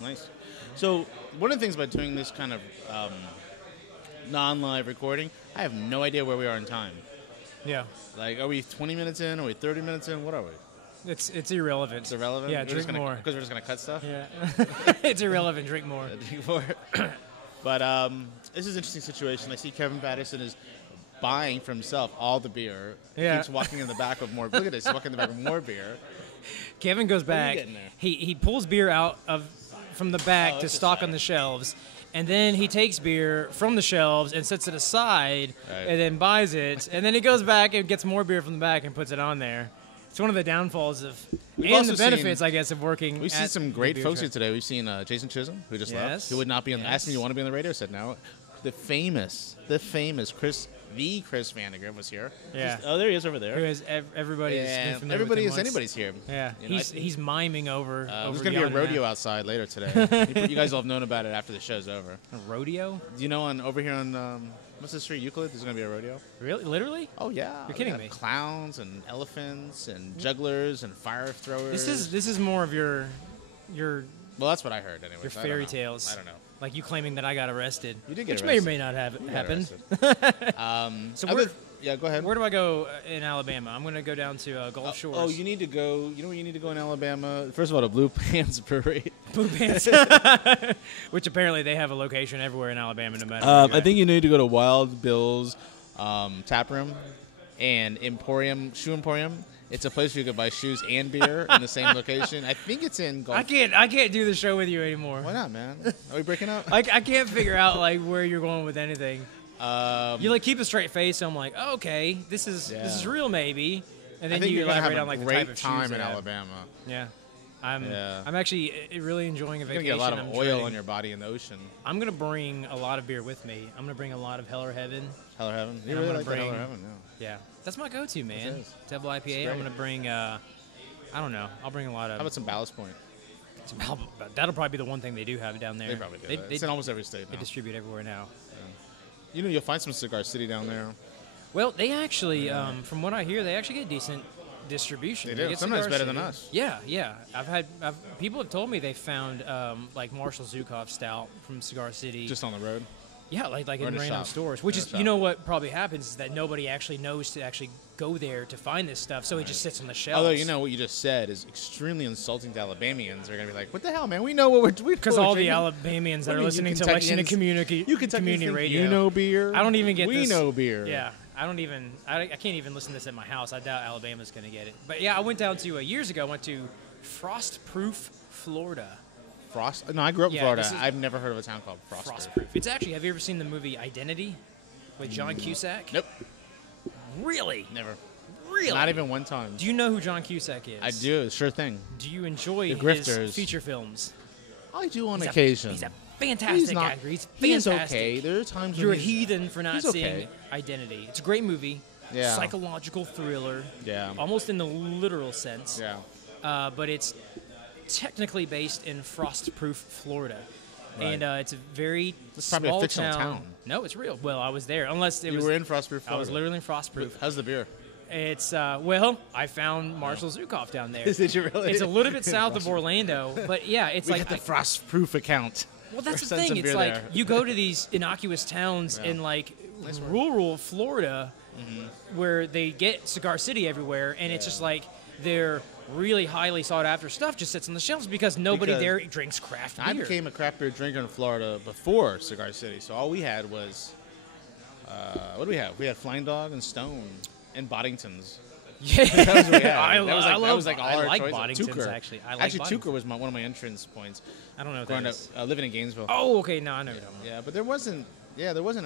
Nice. So one of the things about doing this kind of non-live recording, I have no idea where we are in time. Yeah. Like, are we 20 minutes in? Are we 30 minutes in? What are we? It's irrelevant. It's irrelevant? Yeah, drink more. Because we're just going to cut stuff? Yeah. It's irrelevant. Drink more. Drink more. But this is an interesting situation. I see Kevin Patterson is buying for himself all the beer. Yeah. He keeps walking in the back of more. Look at this. He's walking in the back of more beer. Kevin goes are you back. getting there? He pulls beer out from the back to it's a stock shot. on the shelves, and then he takes beer from the shelves and sets it aside, Right. and then buys it, and then he goes back and gets more beer from the back and puts it on there. It's one of the downfalls of We've and also the benefits, seen- I guess, of working. We've seen at some the great Beer folks Trappe. here today. We've seen Jason Chisholm, who just left, Yes, who would not be on. Asked me, yes. "You want to be on the radio?" I said no. The famous Chris Vanager was here. Yeah. Oh, there he is over there. Who has everybody is Yeah, familiar everybody with is him once. anybody's here. Yeah, You know, he's miming over. There's over going to be a beyond rodeo that. outside later today. You guys will have known about it after the show's over. A rodeo? Do you know over here on what's the street, Euclid? There's going to be a rodeo. Really? Literally? Oh yeah, You're kidding We got me. Clowns and elephants and jugglers and fire throwers. This is more of your Well, that's what I heard anyway. your fairy tales. I don't know. Like you claiming that I got arrested. You did get which arrested. may or may not have You got happened. arrested. So yeah, go ahead. where do I go in Alabama? I'm going to go down to Gulf Shores. Oh, you need to go. You know where you need to go in Alabama? First of all, to Blue Pants Brewery. Blue Pants. Which apparently they have a location everywhere in Alabama, no matter where you I go. think you need to go to Wild Bill's Tap Room and Shoe Emporium. It's a place where you can buy shoes and beer in the same location. I think it's in Gulf. I can't do the show with you anymore. Why not, man? Are we breaking up? I can't figure out like where you're going with anything. You like keep a straight face, so I'm like, oh, okay, this is real maybe, and I then think you you're gonna elaborate have on a like the great type of time shoes in they have. Alabama. Yeah. Yeah. I'm actually really enjoying a You're vacation. gonna get a lot of I'm oil dreading- on your body in the ocean. I'm gonna bring a lot of beer with me. I'm gonna bring a lot of Heller Heaven. Hell or Heaven. You And I'm really gonna like that Hell or bring- Heaven, yeah. Yeah, that's my go-to, man. It is. Double IPA. It's I'm great. gonna bring. I don't know. I'll bring a lot of. How about some Ballast Point? That'll probably be the one thing they do have down there. They probably do. They It's in almost every state they now. distribute everywhere now. You know, you'll find some Cigar City down there. Well, they actually, from what I hear, they actually get decent distribution. They do. get Sometimes Cigar better than City. us. Yeah. People have told me they found like Marshall Zukov stout from Cigar City. Just on the road. Yeah, like Or in in a random shop. stores. Which In a is, shop. you know what probably happens is that nobody actually knows to actually go there to find this stuff, so it just sits on the shelves. Although, you know, what you just said is extremely insulting to Alabamians. They're going to be like, what the hell, man? We know what we're doing. because all the Alabamians that are listening to Lexington Community Radio, You know beer. I don't even get we this. know beer. Yeah, I can't even listen to this at my house. I doubt Alabama's going to get it. But yeah, I went down to years ago. I went to Frostproof, Florida. No, I grew up in Yeah, Florida. this is- I've never heard of a town called Frostproof. Frostproof. It's actually. Have you ever seen the movie Identity with John Cusack? Nope. Really? Never. Really? Not even one time. Do you know who John Cusack is? I do. Sure thing. Do you enjoy The his Grifters. feature films? I do on He's occasion. He's a fantastic He's not. actor. He's He is fantastic. okay. There are times You're a when he's heathen for not he's seeing okay. Identity. It's a great movie. Yeah. Psychological thriller. Yeah. Almost in the literal sense. Yeah. But it's technically based in Frostproof, Florida. and it's a very It's probably small a fictional town. No, it's real. Well, I was there. Unless it You was. were in Frostproof, Florida. I was literally in Frostproof. How's the beer? It's well, I found Marshall Zukoff down there. Did you really? It's a little bit south of Orlando, but yeah, it's We like got the Frostproof account. well, that's the Send thing. some It's beer like there. you go to these innocuous towns in like Nice work. rural Florida, where they get Cigar City everywhere, and it's just like their really highly sought after stuff just sits on the shelves because nobody Because there drinks craft beer. I became a craft beer drinker in Florida before Cigar City, so all we had was what do we have? We had Flying Dog and Stone and Boddington's. yeah, That was what we had. I that was like all I our like choices. Boddington's Tucker. actually. I like Actually, Boddington's. Tucker was one of my entrance points. I don't know what Growing that up, is. living in Gainesville. Oh, okay. No, I know. What you're talking about. Yeah, but there wasn't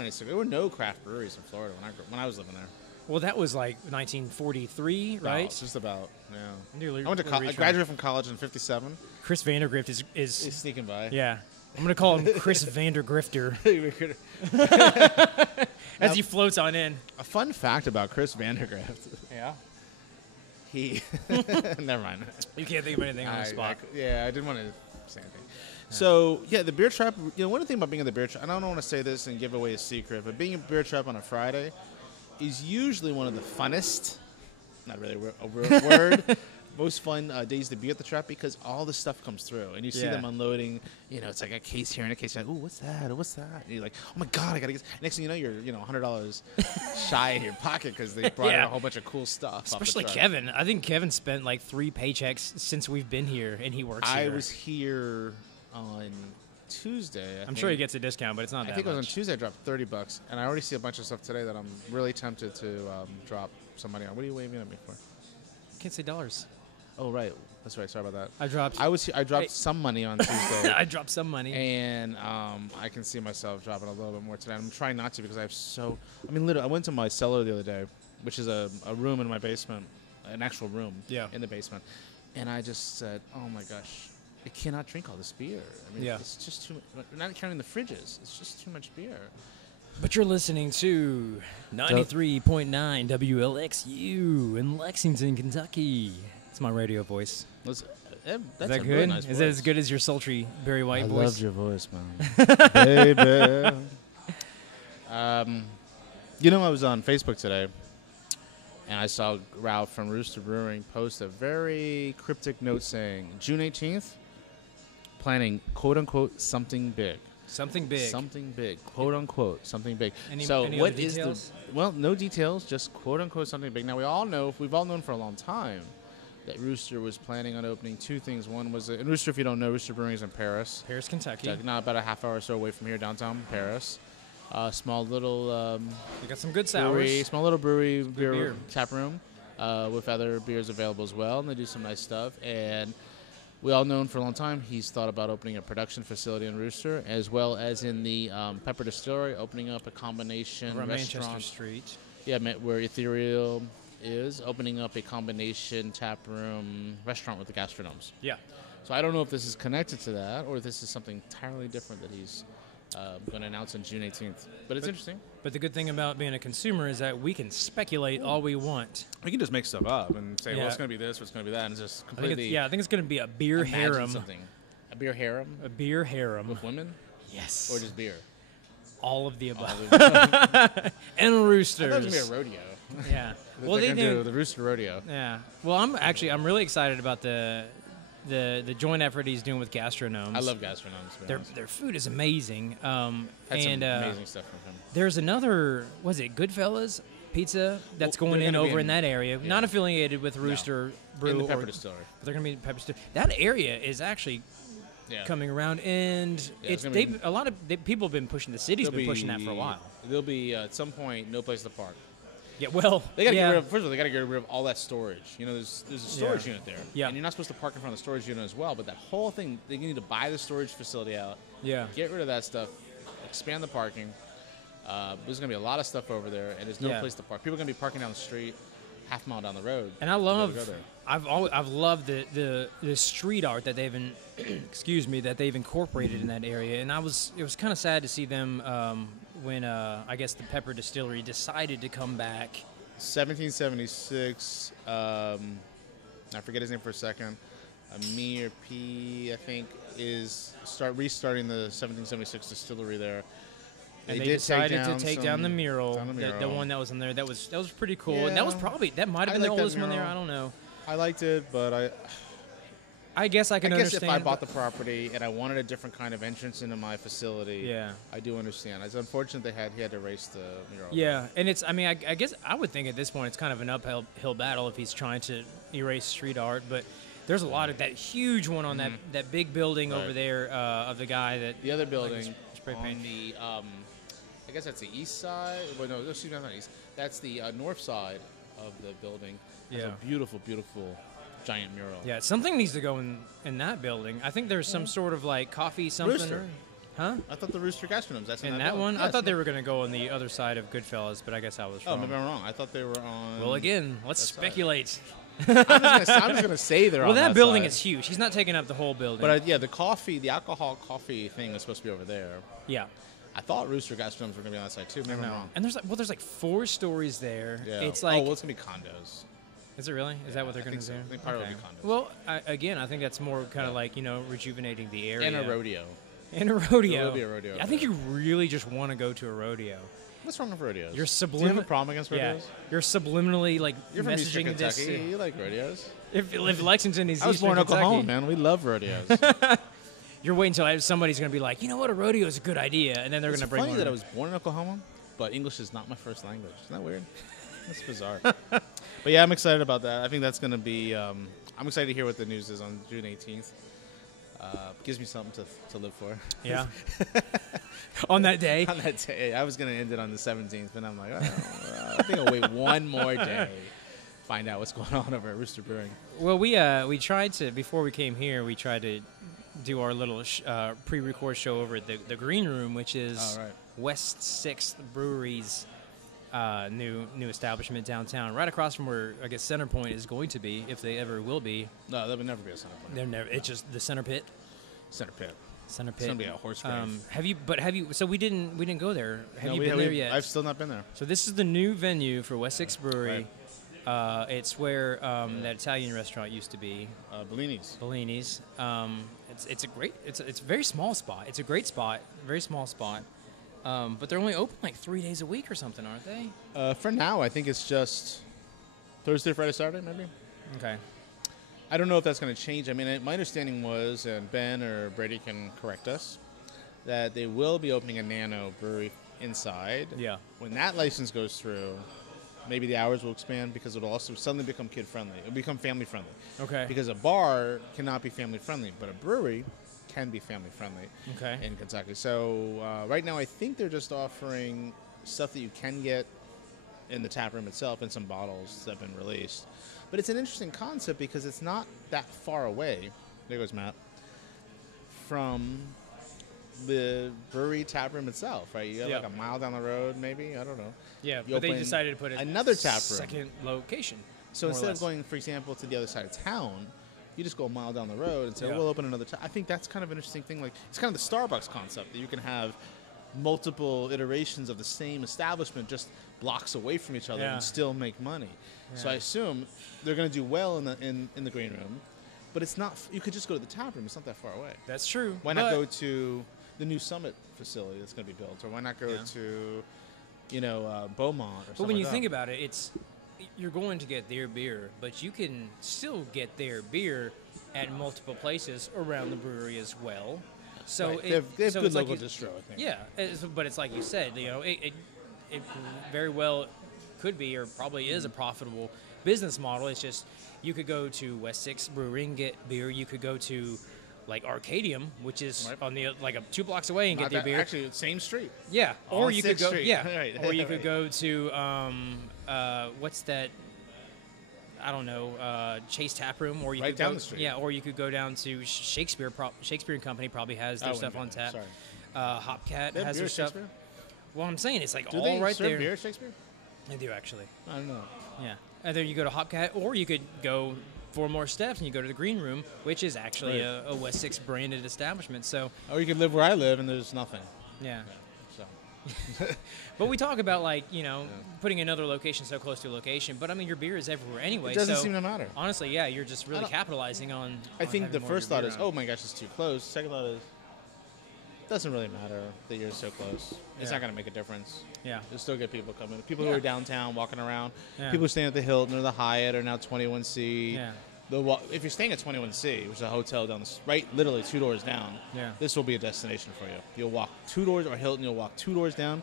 any cigar. There were no craft breweries in Florida when I was living there. Well, that was like 1943, right? It's just about. Yeah. Nearly- I went to nearly I reached graduated from college in '57. Chris Vandergrift He's is sneaking by. yeah. I'm gonna call him Chris Vandergrifter as he floats on in. A fun fact about Chris Vandergrift. Yeah. He. Never mind. You can't think of anything on the spot. I didn't want to say anything. So, yeah, the Beer Trappe, one thing about being in the Beer Trappe, and I don't want to say this and give away a secret, but being in Beer Trappe on a Friday is usually one of the funnest, not really a word, most fun days to be at the Trappe because all the stuff comes through. And you see them unloading, it's like a case here and a case there. Ooh, what's that? What's that? And you're like, oh my God, I got to get. Next thing you know, you're, $100 shy in your pocket because they brought in a whole bunch of cool stuff. Especially off the truck. Kevin. I think Kevin spent like 3 paychecks since we've been here, and he works here. I was here on Tuesday. I'm sure he gets a discount, but it's not I that think it was on much. Tuesday. I dropped $30, and I already see a bunch of stuff today that I'm really tempted to drop some money on. What are you waving at me for? Can't say dollars. Oh, right. That's right. Sorry about that. I dropped. I dropped some money on Tuesday, I dropped some money. and I can see myself dropping a little bit more today. I'm trying not to because I have literally, I went to my cellar the other day, which is a room in my basement, an actual room in the basement, and I just said, oh my gosh, I cannot drink all this beer. I mean, it's just too much. Not counting the fridges, it's just too much beer. But you're listening to 93.9 WLXU in Lexington, Kentucky. It's my radio voice. That's Is that a good? really nice Is voice. that as good as your sultry Barry White I voice? loved your voice, man. Baby. I was on Facebook today, and I saw Ralph from Rooster Brewing post a very cryptic note saying, June 18th, planning, quote-unquote, something big. Something big. Something big, quote-unquote, something big. Any what other is details? no details, just quote-unquote something big. Now, we've all known for a long time that Rooster was planning on opening 2 things. One was, and Rooster, if you don't know, Rooster Brewing is in Paris. Paris, Kentucky. Not about a half hour or so away from here, downtown Paris. Small little They got some good brewery, sours. small little brewery beer. tap room with other beers available as well, and they do some nice stuff. And we all known for a long time he's thought about opening a production facility in Rooster, as well as in the Pepper Distillery, opening up a combination Over on restaurant. Manchester Street. Yeah, where Ethereal is, opening up a combination tap room restaurant with the gastronomes. Yeah. So I don't know if this is connected to that or if this is something entirely different that he's going to announce on June 18th. But it's interesting. But the good thing about being a consumer is that we can speculate all we want. We can just make stuff up and say, Yeah. well, it's going to be this or it's going to be that, and it's just I think completely I think it's going to be a beer imagine harem. something. A beer harem A beer harem. with women Yes. or just beer? all of the above. I thought And it was roosters. going to be a rodeo. Yeah. Well, They're they gonna do do. the Rooster Rodeo. Yeah. Well, I'm really excited about the joint effort he's doing with gastronomes. I love gastronomes. to be honest. Their food is amazing. Had And some amazing stuff from him. there's another, was it Goodfellas Pizza that's going they're in gonna be over in- in that area, yeah. not affiliated with Rooster Brew. In the Pepper or- Distillery. but they're going to be Pepper Distillery. That area is actually Yeah. coming around, and Yeah, it's it's gonna be- a lot of people have been pushing. The city's There'll been pushing that for a while. There'll be at some point no place to park. Yeah. Well, They got to yeah. get rid of. First of all, they got to get rid of all that storage. There's a storage unit there. Yeah. And you're not supposed to park in front of the storage unit as well. But that whole thing, they need to buy the storage facility out. Yeah. Get rid of that stuff. Expand the parking. There's going to be a lot of stuff over there, and there's no Yeah. place to park. People are going to be parking down the street, half a mile down the road. And I to love, go there. I've loved the street art that they've that they've incorporated in that area. And it was kind of sad to see them when I guess the Pepper Distillery decided to come back. 1776. I forget his name for a second. Amir P. I think is restarting the 1776 distillery there. And they decided to take down the mural, the one that was in there. That was pretty cool. Yeah. And that was that might have been the oldest one there. I don't know. I liked it, but I guess I can understand. if I bought the property and I wanted a different kind of entrance into my facility, yeah, I do understand. It's unfortunate he had to erase the mural. Yeah, and it's, I mean, I guess I would think at this point it's kind of an uphill battle if he's trying to erase street art, but there's a lot of that huge one on that big building over there of the guy that... The other building spray paint. on the, I guess that's the east side. Well, no, excuse me, not east. That's the north side of the building. It's a beautiful, beautiful giant mural. Yeah, something needs to go in that building. I think there's some sort of like coffee something. Rooster. Huh? I thought the Rooster Gastronomes. That's in that one? Yes, I thought they were going to go on the other side of Goodfellas, but I guess I was wrong. Oh, maybe I'm wrong. I thought they were on... Well, again, let's speculate. I'm just going to say they're on that building side. is huge. He's not taking up the whole building. But the alcohol coffee thing is supposed to be over there. Yeah. I thought Rooster Gastronomes were going to be on that side too. Maybe I'm wrong. And there's like 4 stories there. Yeah. It's like... it's going to be condos. Is it really? Is that what they're going to do? I think part will be condos. Well, I think that's more kind of like, rejuvenating the area. And a rodeo. And a rodeo. There will be a rodeo. I think you really just want to go to a rodeo. What's wrong with rodeos? You're Do you have a problem against rodeos? You're subliminally like You're from Eastern messaging this. Kentucky. You like rodeos? If Lexington is I was Eastern born in Kentucky, Oklahoma, man. We love rodeos. You're waiting until somebody's going to be like, you know what, a rodeo is a good idea, and then they're going to bring funny one. that I was born in Oklahoma, but English is not my first language. Isn't that weird? That's bizarre. But yeah, I'm excited about that. I think that's going to be. I'm excited to hear what the news is on June 18th. Gives me something to live for. Yeah. On that day. On that day, I was going to end it on the 17th, and I'm like, I think I'll wait one more day. Find out what's going on over at Rooster Brewing. Well, we tried to, before we came here, we tried to do our little pre-record show over at the Green Room, which is West 6th Brewery's new establishment downtown, right across from where I guess Center Point is going to be, if they ever will be. No, there will never be a Center Point. They're never. It's just the Center Pit. Center Pit. Center Pit. It's gonna be a horse grave. Have you? So we didn't go there. Have you been there yet? I've still not been there. So this is the new venue for West 6th Brewery. Right. It's where that Italian restaurant used to be. Bellini's. Bellini's. It's a very small spot. It's a great spot. Very small spot. But they're only open like 3 days a week or something, aren't they? For now, I think it's just Thursday, Friday, Saturday, maybe. Okay. I don't know if that's going to change. I mean, my understanding was, and Ben or Brady can correct us, that they will be opening a nano brewery inside. Yeah. When that license goes through, maybe the hours will expand because it'll also suddenly become kid-friendly. It'll become family-friendly. Okay. Because a bar cannot be family-friendly, but a brewery can be family-friendly in Kentucky. So right now I think they're just offering stuff that you can get in the tap room itself and some bottles that have been released. But it's an interesting concept because it's not that far away, there goes Matt, from the brewery tap room itself, right? You have like a mile down the road maybe, I don't know. Yeah, but they decided to put another tap room. Second location. So instead of going, for example, to the other side of town, you just go a mile down the road and say, we'll open another tap. I think that's kind of an interesting thing. Like, it's kind of the Starbucks concept that you can have multiple iterations of the same establishment just blocks away from each other and still make money. Yeah. So I assume they're going to do well in the green room, but it's not. You could just go to the tap room. It's not that far away. That's true. Why not go to the new Summit facility that's going to be built, or why not go to, Beaumont or something? But when you think about it, you're going to get their beer, but you can still get their beer at multiple places around the brewery as well. So they have good local distro, I think. Yeah, but it's like you said, it very well could be or probably is a profitable business model. It's just you could go to West 6th Brewery and get beer. You could go to like Arcadium, which is on the 2 blocks away, and get their beer. Actually, same street. Yeah, or you could go. Street. Yeah, right. or you could go to what's that? I don't know, Chase Tap Room, or you could down go, the street. Yeah, or you could go down to Shakespeare. Shakespeare and Company probably has their stuff on tap. Sorry. Hopcat has their stuff. Shakespeare? Well, I'm saying it's like Do all they right serve there. beer at Shakespeare? They do actually. I don't know. Yeah, either you go to Hopcat, or you could go 4 more steps and you go to the Green Room, which is actually a West 6 branded establishment. So, or you could live where I live and there's nothing. Yeah. So. But we talk about, like, putting another location so close to a location. But, I mean, your beer is everywhere anyway. It doesn't seem to matter. Honestly, yeah, you're just really capitalizing on I think the first thought is, oh, oh, my gosh, it's too close. Second thought is, it doesn't really matter that you're so close. It's not going to make a difference. Yeah. You'll still get people coming. People who are downtown walking around. Yeah. People who are staying at the Hilton or the Hyatt or now 21C. Yeah. If you're staying at 21C, which is a hotel down literally 2 doors down, this will be a destination for you. You'll walk 2 doors, or Hilton, you'll walk 2 doors down,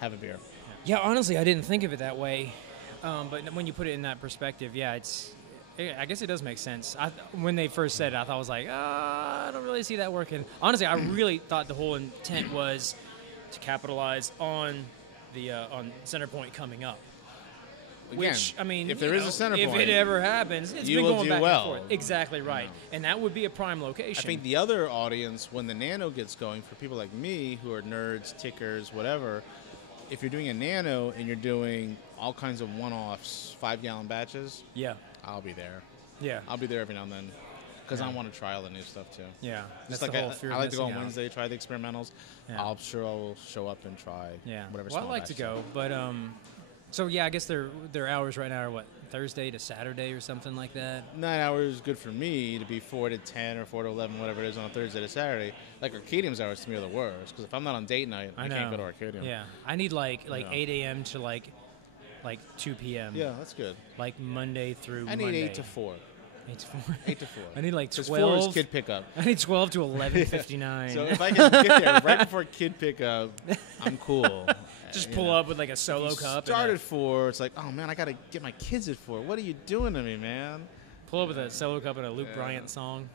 have a beer. Yeah, honestly, I didn't think of it that way. But when you put it in that perspective, I guess it does make sense. When they first said it, I thought I was like, I don't really see that working. Honestly, I really thought the whole intent was to capitalize on the on Center Point coming up. Again, Which, I mean, if there is a center point, if it ever happens, it's you been will going do back well. and forth. Exactly right. And that would be a prime location. I think the other audience, when the Nano gets going, for people like me who are nerds, tickers, whatever, if you're doing a Nano and you're doing all kinds of one-offs, 5-gallon batches, I'll be there. Yeah. I'll be there every now and then because I want to try all the new stuff too. Yeah. Just That's like the whole fear I of like to go on missing out. Wednesday, try the experimentals. Yeah. I'll show up and try whatever. Well, I like to go, but so yeah, I guess their hours right now are what, Thursday to Saturday or something like that. 9 hours is good for me to be 4 to 10 or 4 to 11, whatever it is on a Thursday to Saturday. Like Arcadium's hours to me are the worst because if I'm not on date night, I can't go to Arcadium. Yeah, I need like 8 a.m. to like 2 p.m. Yeah, that's good. Like Monday through I need Monday. 8 to 4. 8 to 4. 8 to 4. I need like 4 12. is kid pickup. I need 12 to 11:59. So if I can get there right before kid pickup, I'm cool. Just pull up with like a solo cup. Start at 4. It's like, oh man, I gotta get my kids at 4. What are you doing to me, man? Pull up with a solo cup and a Luke Bryant song.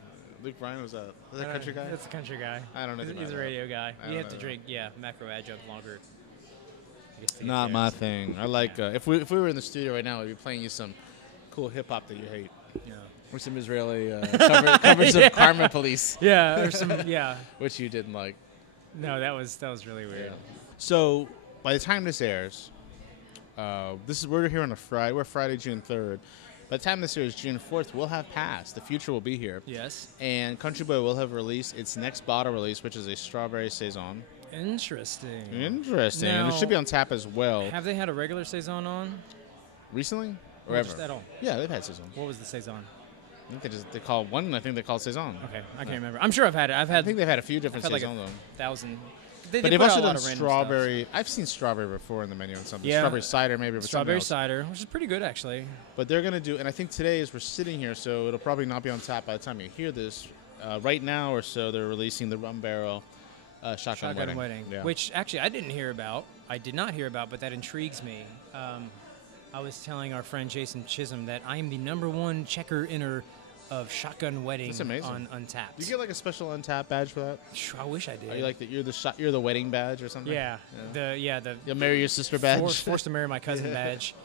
Luke Bryant was that country guy? That's a country guy. I don't know. He's a radio guy. You have to drink, macro adjunct longer. Not my thing. I like if we were in the studio right now, we'd be playing you some cool hip hop that you hate. Yeah. Or some Israeli covers of Karma Police. Yeah, or some which you didn't like. No, that was really weird. Yeah. So by the time this airs, we're here on a Friday. We're Friday, June 3rd. By the time this airs, June 4th, we'll have passed. The future will be here. Yes. And Country Boy will have released its next bottle release, which is a strawberry saison. Interesting. And it should be on tap as well. Have they had a regular saison on? Recently? Or Or ever? just at all? Yeah, they've had saison. What was the saison? I think they call one. I think they call saison. Okay, I can't remember. I'm sure I've had it. I think they've had a few different I've had saisons. like 1,000. But they've also done strawberry. I've seen strawberry before in the menu on something. Yeah. Strawberry cider, maybe. But Strawberry cider, which is pretty good actually. But they're gonna do, and I think today as we're sitting here, so it'll probably not be on tap by the time you hear this. Right now or so, they're releasing the rum barrel shotgun wedding. Yeah. Which actually I did not hear about, but that intrigues me. I was telling our friend Jason Chisholm that I am the #1 checker inner of shotgun wedding on Untapped. Do you get like a special Untapped badge for that? I wish I did. Are you like you're the wedding badge or something? Yeah. You'll marry your sister badge. Forced to marry my cousin badge.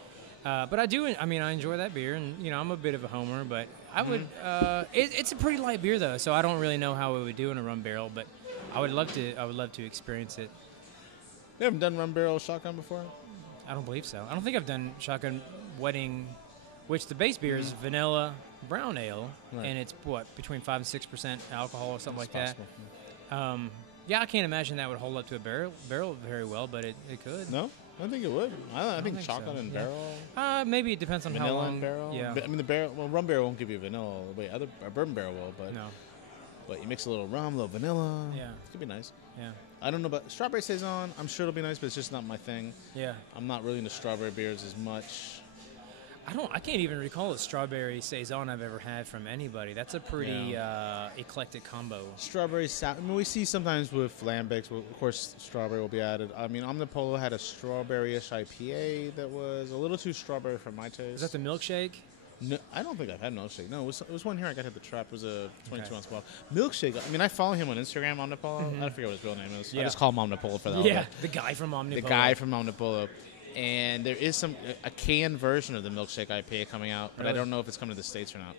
But I do. I mean, I enjoy that beer, and I'm a bit of a homer. But I would. It's a pretty light beer though, so I don't really know how it would do in a rum barrel. But I would love to experience it. You haven't done rum barrel shotgun before? I don't believe so. I don't think I've done shotgun wedding, which the base beer is vanilla brown ale, and it's between 5% and 6% alcohol or something That's like that. Yeah, I can't imagine that would hold up to a barrel very well, but it could. No, I think it would. I think shotgun so. and barrel. Maybe it depends on vanilla how long. And barrel. Yeah. I mean the barrel. Well, rum barrel won't give you vanilla. Wait, a bourbon barrel will, but No. But you mix a little rum, a little vanilla. Yeah. It could be nice. Yeah. I don't know about strawberry saison. I'm sure it'll be nice, but it's just not my thing. Yeah. I'm not really into strawberry beers as much. I can't even recall a strawberry saison I've ever had from anybody. That's a pretty eclectic combo. Strawberry I mean, we see sometimes with lambics, of course, strawberry will be added. I mean, Omnipolo had a strawberry-ish IPA that was a little too strawberry for my taste. Is that the milkshake? No, I don't think I've had milkshake. No, it was one here I got at the Trap. It was a 22-ounce bottle. Milkshake, I mean, I follow him on Instagram, Omnipolo. I forget what his real name is. Yeah. I just call him Omnipolo for that. Yeah, the guy from Omnipolo. The guy from Omnipolo. And there is a canned version of the milkshake IPA coming out, but I don't know if it's coming to the States or not.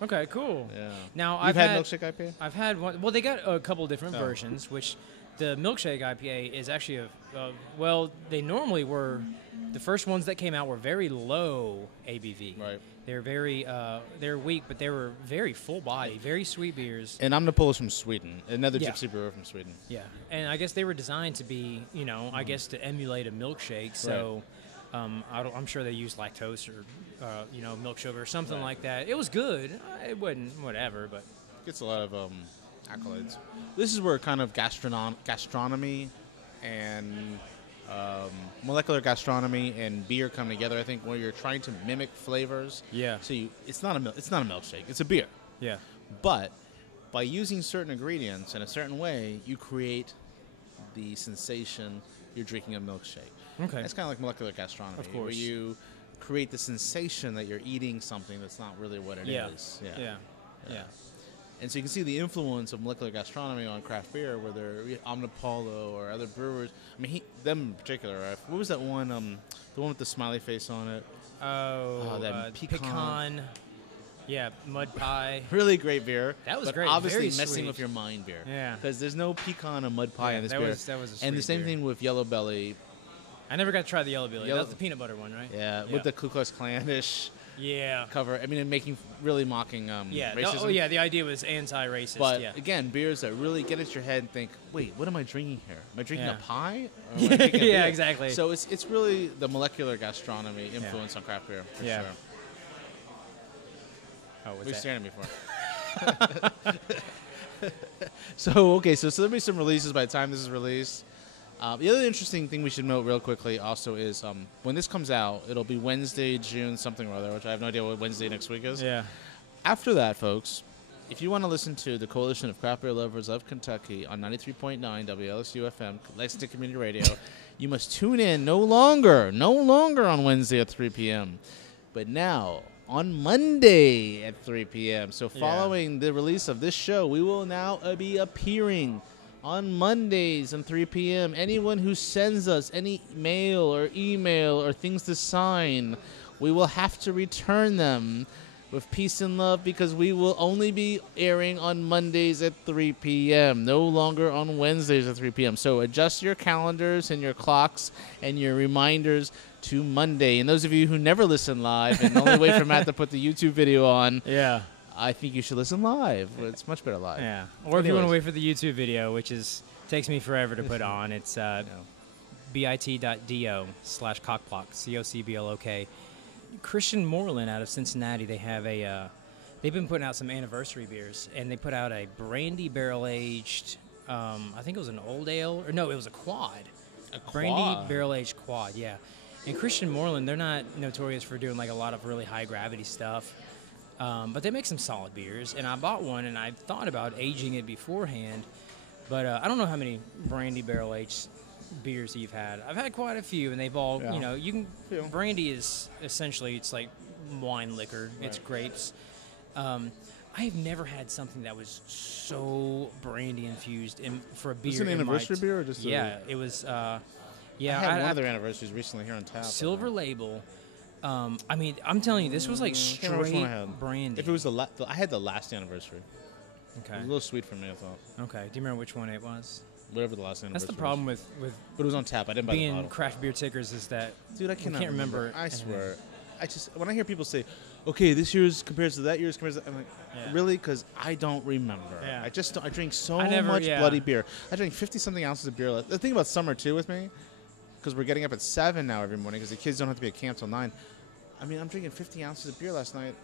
Okay, cool. Yeah. Now You've had milkshake IPA? I've had one. Well, they got a couple different versions, which the milkshake IPA is actually well, they normally were, the first ones that came out were very low ABV. Right. They're very, they're weak, but they were very full body, very sweet beers. And Omnipol from Sweden, another Yeah. gypsy brewer from Sweden. Yeah, and I guess they were designed to be, I guess to emulate a milkshake. So I'm sure they used lactose or, milk sugar or something like that. It was good. It wasn't whatever, but Gets a lot of accolades. This is where kind of gastronomy and molecular gastronomy and beer come together. I think where you're trying to mimic flavors. Yeah. So it's not a milkshake. It's a beer. yeah, But by using certain ingredients in a certain way, you create the sensation you're drinking a milkshake. Okay. It's kind of like molecular gastronomy. Of course. Where you create the sensation that you're eating something that's not really what it is. yeah. And so you can see the influence of molecular gastronomy on craft beer, whether Omnipolo or other brewers. I mean, them in particular. What was that one? The one with the smiley face on it. That pecan. Yeah, mud pie. Really great beer. That was but great. Obviously Very messing sweet. with your mind beer. Yeah. Because there's no pecan or mud pie in this that beer. was a sweet and the same beer. thing with Yellow Belly. I never got to try the Yellow Belly. Yellow- That was the peanut butter one, right? Yeah, with the Ku Klux Klan-ish Yeah. cover. I mean, and really mocking Yeah. racism. Oh, yeah. The idea was anti-racist. But yeah. again, beers that really get into your head and think, wait, what am I drinking here? Am I drinking Yeah. a pie? Or am I drinking a Yeah, beer? exactly. So it's really the molecular gastronomy influence on craft beer, for Yeah. sure. Oh, What was are you that? staring at me for? So there'll be some releases by the time this is released. The other interesting thing we should note real quickly also is when this comes out, it'll be Wednesday, June something or other, which I have no idea what Wednesday next week is. Yeah. After that, folks, if you want to listen to the Coalition of Craft Beer Lovers of Kentucky on 93.9 WLSU FM, Lexington Community Radio, you must tune in no longer on Wednesday at 3 p.m., but now on Monday at 3 p.m. So following the release of this show, we will now be appearing on Mondays at 3 p.m. Anyone who sends us any mail or email or things to sign, we will have to return them with peace and love because we will only be airing on Mondays at 3 p.m., no longer on Wednesdays at 3 p.m. So adjust your calendars and your clocks and your reminders to Monday. And those of you who never listen live and only wait for Matt to put the YouTube video on, Yeah. I think you should listen live. It's much better live. Yeah. Or if you want to Anyways. wait for the YouTube video, which takes me forever to put on, it's bit.do/COCBLOK, COCBLOK. Christian Moreland out of Cincinnati, they have they've been putting out some anniversary beers, and they put out a brandy barrel-aged, I think it was an old ale, or no, it was a quad. Brandy barrel-aged quad, yeah. And Christian Moreland, they're not notorious for doing like a lot of really high-gravity stuff. But they make some solid beers, and I bought one, and I thought about aging it beforehand, but I don't know how many brandy barrel-aged beers you've had. I've had quite a few, and they've all, brandy is essentially, it's like wine liquor. Right. It's grapes. I have never had something that was so brandy infused for a beer. Was it an anniversary beer or just it was. I had one of their anniversaries recently here on tap. Silver label. I mean, I'm telling you, this was like straight brandy. If it was I had the last anniversary. Okay. It was a little sweet for me, I thought. Okay. Do you remember which one it was? Whatever the last anniversary. That's the problem with but it was on tap. I didn't buy the bottle. Being craft beer tickers is that dude, I can't remember. I swear. When I hear people say, "Okay, this year's compares to that year's compares," I'm like, really? Because I don't remember. Yeah. I drink so much bloody beer. I drink 50-something ounces of beer. The thing about summer too with me, because we're getting up at 7 now every morning because the kids don't have to be at camp till 9. I mean, I'm drinking 50 ounces of beer last night.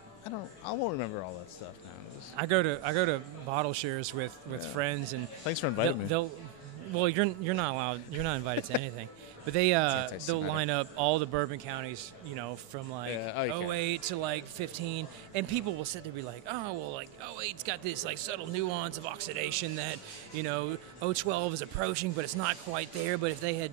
I won't remember all that stuff now. I go to bottle shares with friends, and thanks for inviting me. Well, you're not allowed. You're not invited to anything. But they'll line up all the bourbon counties, from like 08 to like 15, and people will sit there and be like, oh well, like 08's got this like subtle nuance of oxidation that 012 is approaching, but it's not quite there. But if they had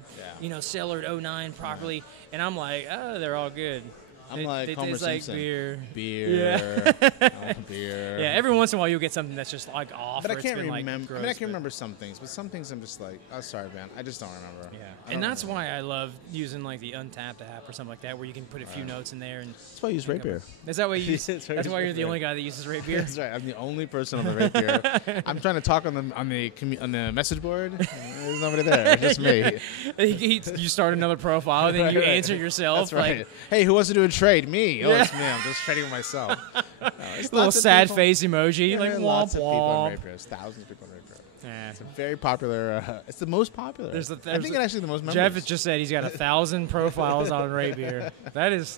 cellared 09 properly, and I'm like, oh, they're all good. I'm like Homer taste Simpson. like beer. Beer. Yeah. Beer. Yeah, every once in a while you'll get something that's just like off. But I or it's can't been, like, remember. gross, I can but- remember some things, but some things I'm just like, oh, sorry, man. I just don't remember. Yeah, I and don't that's remember. why I love using like the Untapped app or something like that, where you can put a few notes in there. And That's why I use rate beer. is that why you? That's That's why why I you're use the rate only guy that uses rate beer. That's right. I'm the only person on the rate beer. I'm trying to talk on the message board. There's nobody there. It's just me. You start another profile, and then you Right. answer yourself. That's right. Like, Hey, who wants to do a trade? Me. Oh, it's me. I'm just trading with myself. No, it's little lots of sad people. face emoji, Yeah, like lots womp of people on womp. rate beer. There's thousands of people on rate beer. Yeah. It's a very popular. It's the most popular. I think it's actually the most members. Jeff has just said he's got 1,000 profiles on rate beer. That is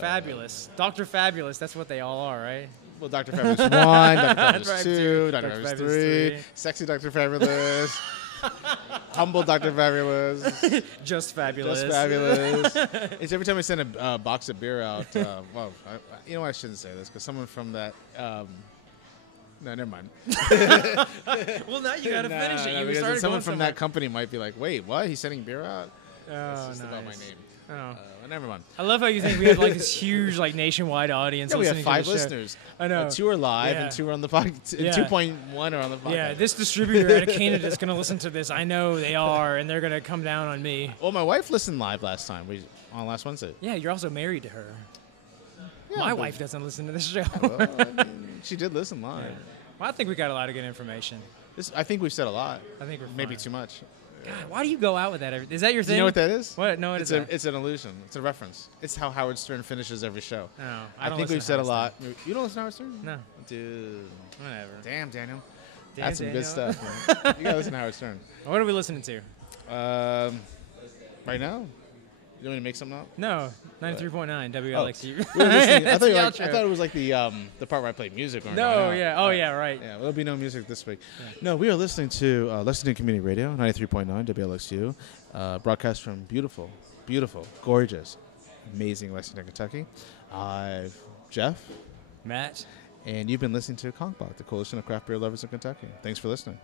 fabulous. Dr. Fabulous. That's what they all are, right? Well, Dr. Fabulous 1, Dr. Fabulous Dr. 2, Dr. Dr. Fabulous Fabulous 3, Sexy Dr. Fabulous, Humble Dr. Fabulous, Just fabulous. Just Fabulous. It's every time I send a box of beer out, well, you know what, I shouldn't say this, because someone from that, no, never mind. Well, now you got to finish it. You because started someone going from somewhere. that company might be like, wait, what? He's sending beer out? That's Oh, just about my nice. name. Oh. Never mind. I love how you think we have like this huge like nationwide audience. Yeah, we have listening to 5 the show. listeners. I know. 2 are live Yeah. and 2 are on the podcast. Yeah. 2.1 are on the podcast. Yeah, this distributor out of Canada is going to listen to this. I know they are, and they're going to come down on me. Well, my wife listened live last time. On last Wednesday. Yeah, you're also married to her. Yeah, My but- wife doesn't listen to this show. Well, I mean, she did listen live. Well, I think we got a lot of good information. I think we've said a lot. I think we're Maybe fine. too much. God, why do you go out with that? Is that your Do thing? you know what that is? What? No, It's an illusion. It's a reference. It's how Howard Stern finishes every show. No, I don't think listen we've to said a Howard lot. You don't listen to Howard Stern? Stern. No, Dude. whatever. Damn, Daniel. Damn, That's some Daniel. good stuff, man. You gotta listen to Howard Stern. What are we listening to? Right now? You want me to make something up? No, 93.9 WLXU. We were listening- That's I the thought outro. it was like the part where I played music. Or No, yeah. Oh, yeah, right. Yeah, there'll be no music this week. No, we are listening to Lexington Community Radio, 93.9 WLXU, broadcast from beautiful, gorgeous, amazing Lexington, Kentucky. I'm Jeff, Matt. and you've been listening to COCBLOK, the Coalition of Craft Beer Lovers in Kentucky. Thanks for listening.